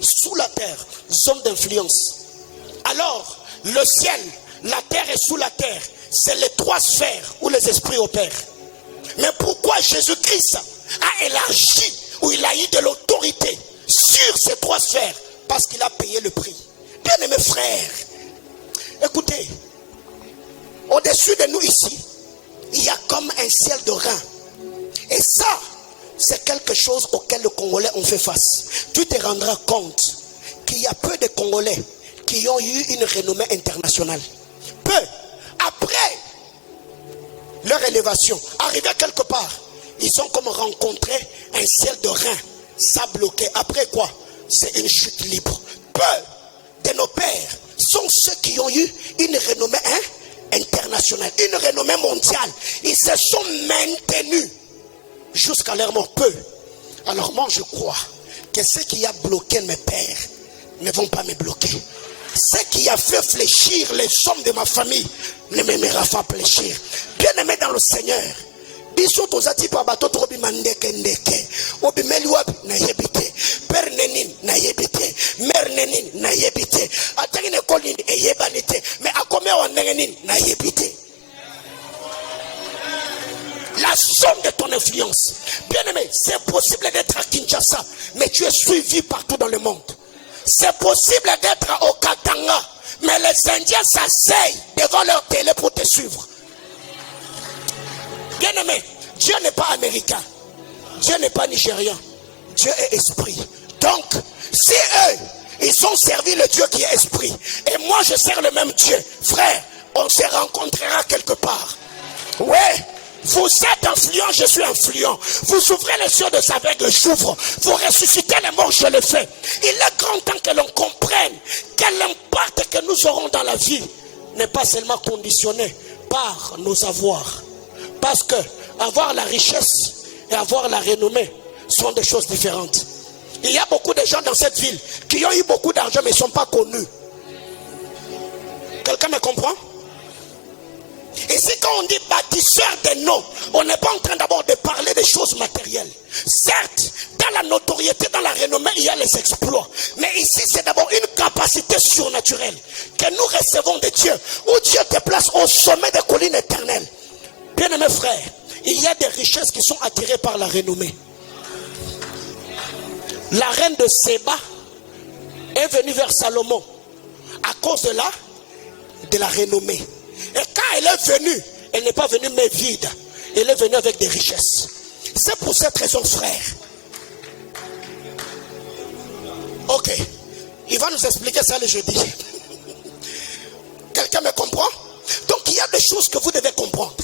sous la terre. Zone d'influence. Alors, le ciel, la terre et sous la terre, c'est les trois sphères où les esprits opèrent. Mais pourquoi Jésus-Christ a élargi, ou il a eu de l'autorité sur ces trois sphères? Parce qu'il a payé le prix. Bien-aimés frères, écoutez, au-dessus de nous ici, il y a comme un ciel de rein. Et ça, c'est quelque chose auquel les Congolais ont fait face. Tu te rendras compte qu'il y a peu de Congolais qui ont eu une renommée internationale. Peu. Après leur élévation, arrivés quelque part, ils ont comme rencontré un ciel de rein. Ça bloqué. Après quoi? C'est une chute libre. Peu de nos pères sont ceux qui ont eu une renommée internationale, une renommée mondiale. Ils se sont maintenus jusqu'à leur mort. Peu. Alors moi je crois que ce qui a bloqué mes pères ne vont pas me bloquer. Ce qui a fait fléchir les hommes de ma famille ne m'aimera pas fléchir. Bien aimé dans le Seigneur, biso tozati pa bato trobi mandeke ndeke obimeli wapi na yebite père nenin na yebite mère nenin na yebite atangi ne kolini e yebanite mais akomea wa nenin na yebite. La somme de ton influence, bien aimé, c'est possible d'être à Kinshasa mais tu es suivi partout dans le monde. C'est possible d'être au Katanga mais les Indiens s'asseyent devant leur télé pour te suivre. Bien aimé, Dieu n'est pas américain, Dieu n'est pas nigérian, Dieu est esprit. Donc, si eux, ils ont servi le Dieu qui est esprit, et moi je sers le même Dieu, frère, on se rencontrera quelque part. Ouais, vous êtes influent, je suis influent. Vous ouvrez les yeux des aveugles, j'ouvre. Vous ressuscitez les morts, je le fais. Il est grand temps que l'on comprenne que l'impact que nous aurons dans la vie n'est pas seulement conditionné par nos avoirs. Parce que avoir la richesse et avoir la renommée sont des choses différentes. Il y a beaucoup de gens dans cette ville qui ont eu beaucoup d'argent mais ne sont pas connus. Quelqu'un me comprend? Ici quand on dit bâtisseur de noms, on n'est pas en train d'abord de parler des choses matérielles. Certes, dans la notoriété, dans la renommée, il y a les exploits. Mais ici c'est d'abord une capacité surnaturelle que nous recevons de Dieu. Où Dieu te place au sommet des collines éternelles. Bien-aimés frères, il y a des richesses qui sont attirées par la renommée. La reine de Séba est venue vers Salomon à cause de la renommée. Et quand elle est venue, elle n'est pas venue mais vide. Elle est venue avec des richesses. C'est pour cette raison, frère. Ok. Il va nous expliquer ça le jeudi. Quelqu'un me comprend? Donc il y a des choses que vous devez comprendre.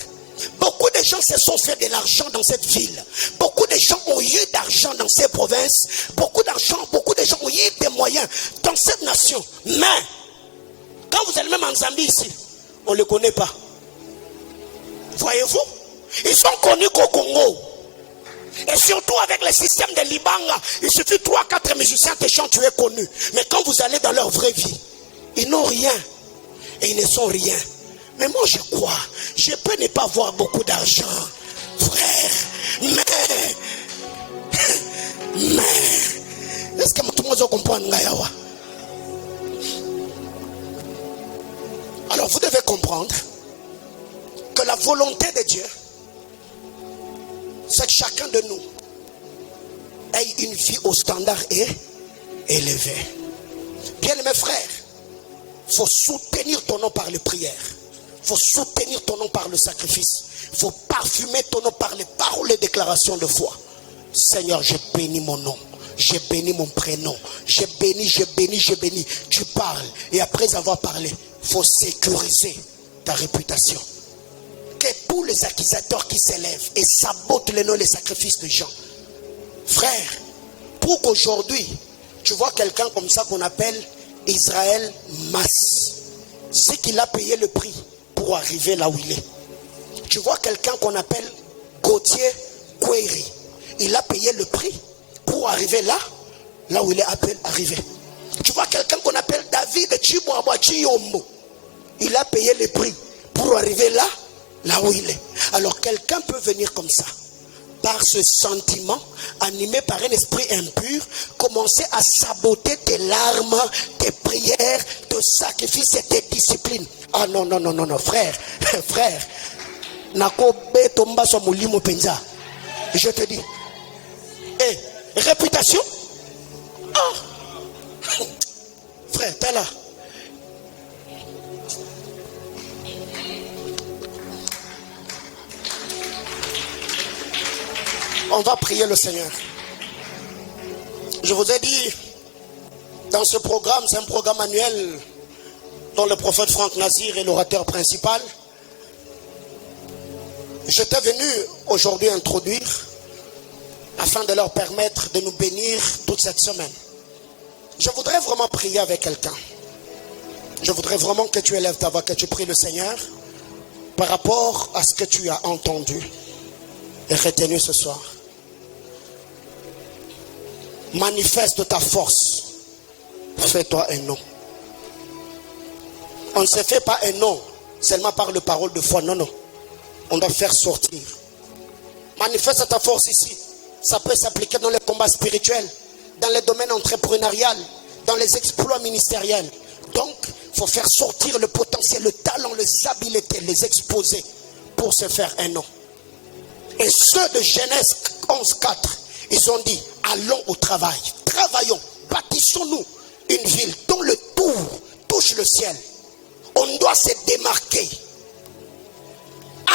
Beaucoup de gens se sont fait de l'argent dans cette ville. Beaucoup de gens ont eu d'argent dans ces provinces. Beaucoup de gens ont eu des moyens dans cette nation. Mais, quand vous allez même en Zambie ici, on ne le connaît pas. Voyez-vous? Ils sont connus qu'au Congo. Et surtout avec le système de Libanga, il suffit 3-4 musiciens te chantent, tu es connu. Mais quand vous allez dans leur vraie vie, ils n'ont rien. Et ils ne sont rien. Mais moi je crois, je peux ne pas avoir beaucoup d'argent, frère, mais, est-ce que tout le monde comprend? Alors vous devez comprendre que la volonté de Dieu, c'est que chacun de nous ait une vie au standard élevé. Bien mes frères, il faut soutenir ton nom par les prières. Il faut soutenir ton nom par le sacrifice. Il faut parfumer ton nom par les paroles et déclarations de foi. Seigneur, je bénis mon nom. Je bénis mon prénom. Je bénis. Tu parles. Et après avoir parlé, il faut sécuriser ta réputation. Que tous les accusateurs qui s'élèvent et sabotent les noms et les sacrifices de gens. Frère, pour qu'aujourd'hui, tu vois quelqu'un comme ça qu'on appelle Israël Masse. C'est qu'il a payé le prix pour arriver là où il est. Tu vois quelqu'un qu'on appelle Gauthier Koueri. Il a payé le prix pour arriver là où il est arrivé. Tu vois quelqu'un qu'on appelle David Chiyombo. Il a payé le prix pour arriver là où il est. Alors quelqu'un peut venir comme ça, par ce sentiment, animé par un esprit impur, commencer à saboter tes larmes, tes prières, tes sacrifices et tes disciplines. Ah non, frère, je te dis, réputation, frère, t'es là. On va prier le Seigneur. Je vous ai dit, dans ce programme, c'est un programme annuel dont le prophète Franck Nazir est l'orateur principal. J'étais venu aujourd'hui introduire afin de leur permettre de nous bénir toute cette semaine. Je voudrais vraiment prier avec quelqu'un. Je voudrais vraiment que tu élèves ta voix, que tu pries le Seigneur par rapport à ce que tu as entendu et retenu ce soir. Manifeste ta force. Fais-toi un nom. On ne se fait pas un nom seulement par les paroles de foi. Non, non. On doit faire sortir. Manifeste ta force ici. Ça peut s'appliquer dans les combats spirituels, dans les domaines entrepreneurial, dans les exploits ministériels. Donc, il faut faire sortir le potentiel, le talent, les habiletés, les exposer pour se faire un nom. Et ceux de Genèse 11.4, ils ont dit, allons au travail, travaillons, bâtissons-nous une ville dont le tour touche le ciel. On doit se démarquer.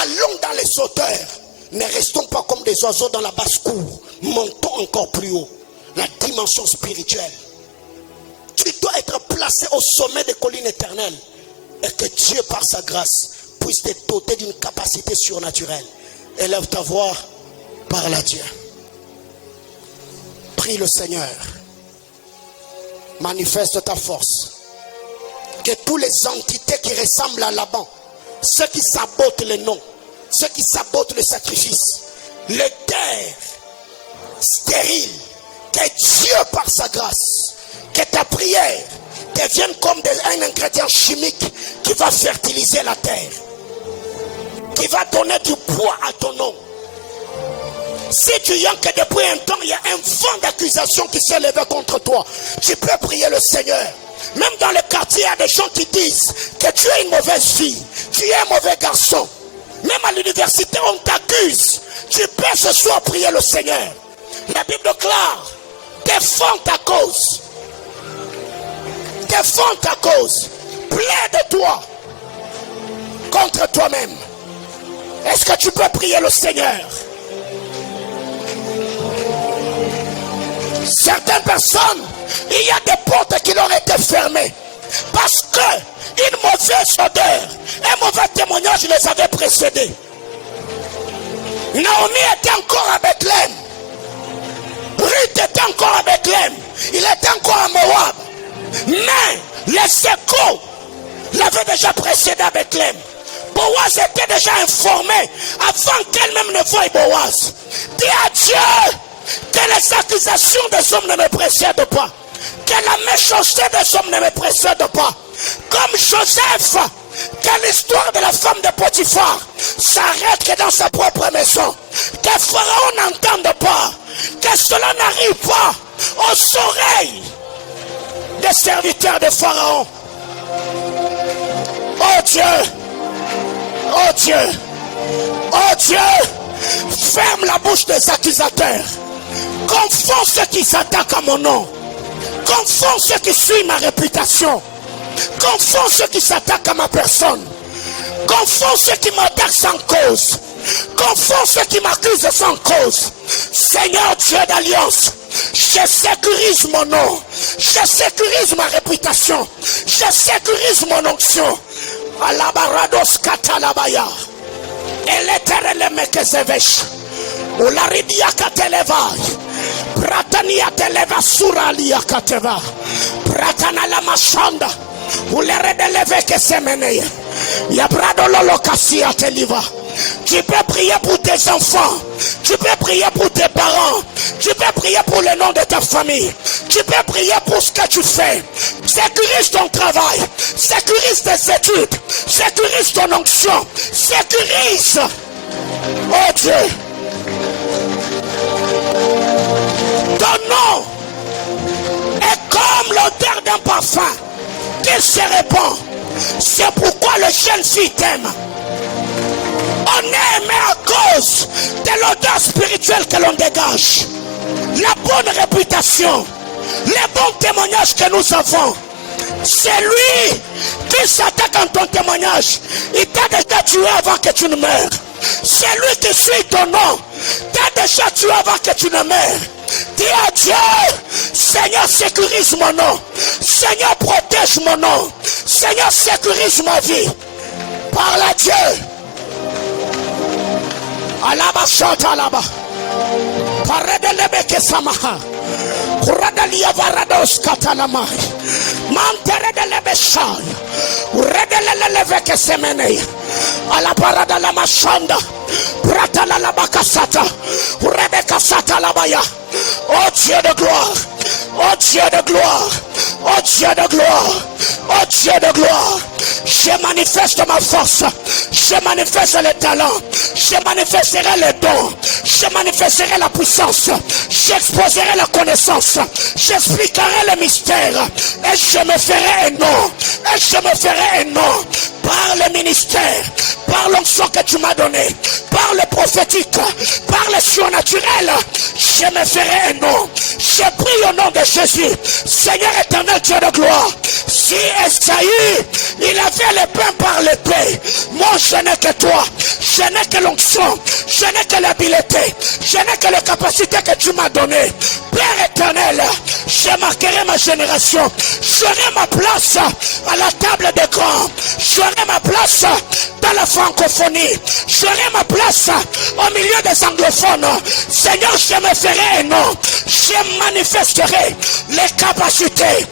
Allons dans les hauteurs. Ne restons pas comme des oiseaux dans la basse-cour. Montons encore plus haut. La dimension spirituelle. Tu dois être placé au sommet des collines éternelles. Et que Dieu, par sa grâce, puisse te doter d'une capacité surnaturelle. Élève ta voix, parle à Dieu. Prie le Seigneur. Manifeste ta force. Que tous les entités qui ressemblent à Laban, ceux qui sabotent les noms, ceux qui sabotent le sacrifice, les terres stériles, que Dieu par sa grâce, que ta prière devienne comme un ingrédient chimique qui va fertiliser la terre, qui va donner du poids à ton nom. Si tu viens que depuis un temps, il y a un vent d'accusation qui s'est levé contre toi, tu peux prier le Seigneur. Même dans le quartier, il y a des gens qui disent que tu es une mauvaise fille, tu es un mauvais garçon. Même à l'université, on t'accuse. Tu peux ce soir prier le Seigneur. La Bible déclare, défends ta cause. Défends ta cause. Plaide-toi contre toi-même. Est-ce que tu peux prier le Seigneur? Certaines personnes, il y a des portes qui leur étaient fermées parce que une mauvaise odeur, un mauvais témoignage les avait précédés. Naomi était encore à Bethléem. Ruth était encore à Bethléem. Il était encore à Moab. Mais les échos l'avaient déjà précédé à Bethléem. Boaz était déjà informé avant qu'elle-même ne voie Boaz. Dis à Dieu que les accusations des hommes ne me précèdent pas. Que la méchanceté des hommes ne me précède pas. Comme Joseph, que l'histoire de la femme de Potiphar s'arrête que dans sa propre maison. Que Pharaon n'entende pas. Que cela n'arrive pas aux oreilles des serviteurs de Pharaon. Oh Dieu, oh Dieu, oh Dieu, ferme la bouche des accusateurs. Confonds ceux qui s'attaquent à mon nom. Confonds ceux qui suivent ma réputation. Confonds ceux qui s'attaquent à ma personne. Confonds ceux qui m'attaquent sans cause. Confonds ceux qui m'accusent sans cause. Seigneur Dieu d'alliance, je sécurise mon nom. Je sécurise ma réputation. Je sécurise mon onction. Alabarados katalabaya. Eleterele mekezevesh. Olaridia kateleva. Pratania televa suralia kateva. Pratana la machanda. Ulere de leve que se meneye. Yabrado lolo kasia teliva. Tu peux prier pour tes enfants. Tu peux prier pour tes parents. Tu peux prier pour le nom de ta famille. Tu peux prier pour ce que tu fais. Sécurise ton travail. Sécurise tes études. Sécurise ton onction. Sécurise. Oh Dieu. Ton nom est comme l'odeur d'un parfum qui se répand. C'est pourquoi le jeune fille t'aime. On est aimé à cause de l'odeur spirituelle que l'on dégage. La bonne réputation, les bons témoignages que nous avons. C'est lui qui s'attaque en ton témoignage. Il t'a déjà tué avant que tu ne meurs. C'est lui qui suit ton nom T'as déjà tué avant que tu ne meurs. Dis à Dieu, Seigneur, sécurise mon nom. Seigneur, protège mon nom. Seigneur, sécurise ma vie. Parle à Dieu. Alaba chante alaba. Paredelebe kesamaha. Kuradalia varados katalamai. Manteredelebe shai. Uredeleleve kesemene. Ala parada la machanda. Pratala la bakasata. Rebeka sata labaya. Oh Dieu de gloire. Oh Dieu de gloire. Oh Dieu de gloire. Oh Dieu de gloire. Je manifeste ma force. Je manifeste les talents. Je manifesterai les dons. Je manifesterai la puissance. J'exposerai la connaissance. J'expliquerai le mystère. Et je me ferai un nom. Et je me ferai un nom. Par le ministère. Par l'onction que tu m'as donné. Par le prophétique. Par le surnaturel. Je me ferai un nom. Je prie au nom de Jésus. Seigneur éternel, Dieu de gloire. Si Esaïe, il avait le pain par l'épée. Moi, je n'ai que toi. Je n'ai que l'onction. Je n'ai que l'habileté. Je n'ai que la capacité que tu m'as donnée. Père éternel, je marquerai ma génération. J'aurai ma place à la table des grands. J'aurai ma place dans la francophonie. J'aurai ma place au milieu des anglophones. Seigneur, je me ferai un nom. Je manifesterai les capacités.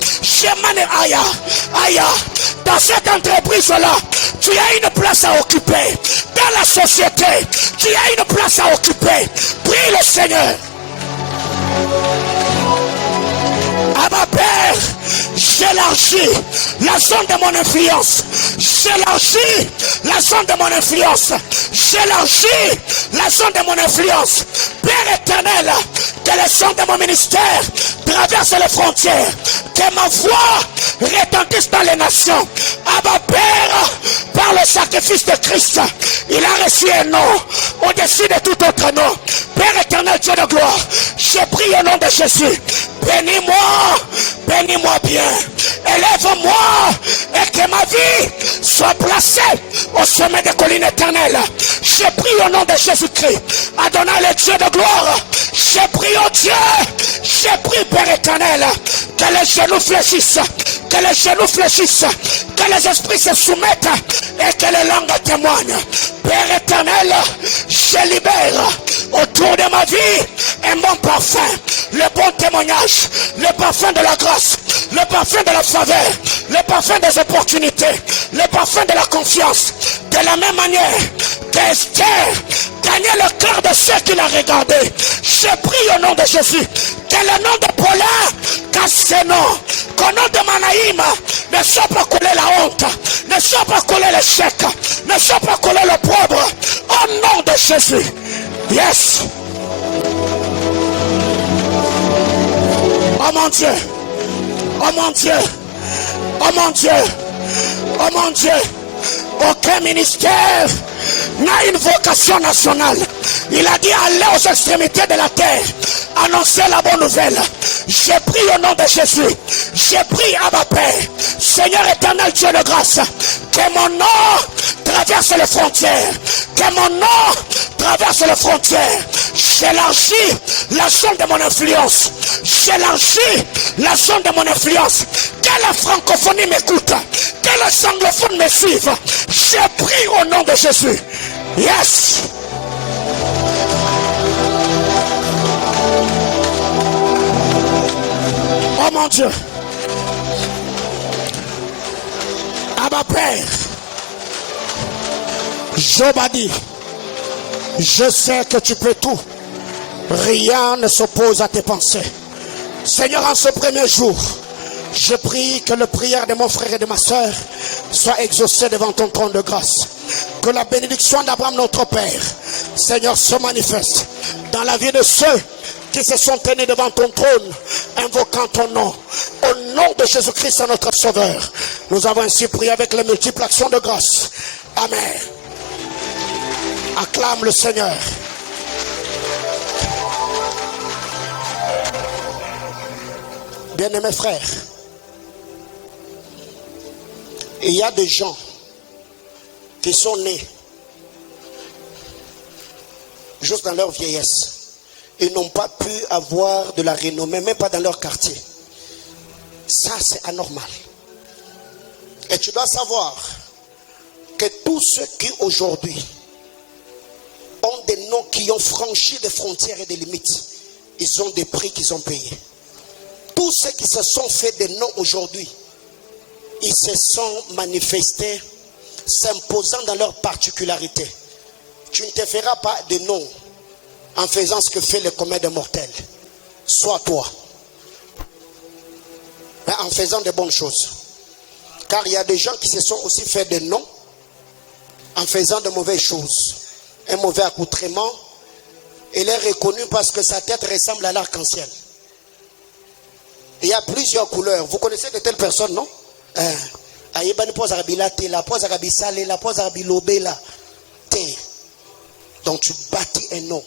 Dans cette entreprise-là, tu as une place à occuper. Dans la société, tu as une place à occuper. Prie le Seigneur. Abba Père, j'élargis la zone de mon influence. J'élargis la zone de mon influence. J'élargis la zone de mon influence. Père éternel, que le son de mon ministère traverse les frontières. Que ma voix retentisse dans les nations. Abba Père, par le sacrifice de Christ, il a reçu un nom au-dessus de tout autre nom. Père éternel, Dieu de gloire, je prie au nom de Jésus. Bénis-moi, bénis-moi bien. Élève-moi et que ma vie soit placée au sommet des collines éternelles. Je prie au nom de Jésus-Christ. Adonai le Dieu de gloire. Je prie au Dieu. Je prie, Père éternel, que les genoux fléchissent. Que les genoux fléchissent. Que les esprits se soumettent et que les langues témoignent. Père éternel, je libère autour de ma vie un bon parfum. Le bon témoignage. Le parfum de la grâce. Le parfum de la faveur. Le parfum des opportunités. Le parfum de la confiance. De la même manière qu'Esther gagnait le cœur de ceux qui l'ont regardé. Je prie au nom de Jésus que le nom de Paulin casse ses noms. Qu'au nom de Manaïm ne soit pas collé la honte. Ne soit pas collé l'échec. Ne soit pas collé le pauvre. Au nom de Jésus. Yes. Oh mon Dieu. Oh mon Dieu. Oh mon Dieu. Oh mon Dieu. Aucun ministère n'a une vocation nationale. Il a dit allez aux extrémités de la terre, annoncer la bonne nouvelle. J'ai pris au nom de Jésus. J'ai pris à ma Père. Seigneur éternel, Dieu de grâce, que mon nom traverse les frontières. Que mon nom traverse les frontières. J'élargis la zone de mon influence. J'élargis la zone de mon influence. Que la francophonie m'écoute. Que les anglophones me suivent. J'ai pris au nom de Jésus. Yes. Oh mon Dieu. Abba Père. Job a dit, je sais que tu peux tout. Rien ne s'oppose à tes pensées. Seigneur, en ce premier jour, je prie que la prière de mon frère et de ma soeur soit exaucée devant ton trône de grâce. Que la bénédiction d'Abraham notre Père, Seigneur, se manifeste dans la vie de ceux qui se sont tenus devant ton trône, invoquant ton nom. Au nom de Jésus-Christ, notre Sauveur, nous avons ainsi prié avec les multiples actions de grâce. Amen. Acclame le Seigneur. Bien-aimés frères, il y a des gens qui sont nés juste dans leur vieillesse, ils n'ont pas pu avoir de la renommée, même pas dans leur quartier. Ça, c'est anormal. Et tu dois savoir que tous ceux qui aujourd'hui ont des noms qui ont franchi des frontières et des limites, ils ont des prix qu'ils ont payés. Tous ceux qui se sont fait des noms aujourd'hui, ils se sont manifestés, s'imposant dans leur particularité. Tu ne te feras pas de nom en faisant ce que fait le commun des mortels. Sois toi. Mais en faisant de bonnes choses. Car il y a des gens qui se sont aussi fait des noms en faisant de mauvaises choses. Un mauvais accoutrement. Il est reconnu parce que sa tête ressemble à l'arc-en-ciel. Il y a plusieurs couleurs. Vous connaissez de telles personnes, non? Donc tu bâtis un nom.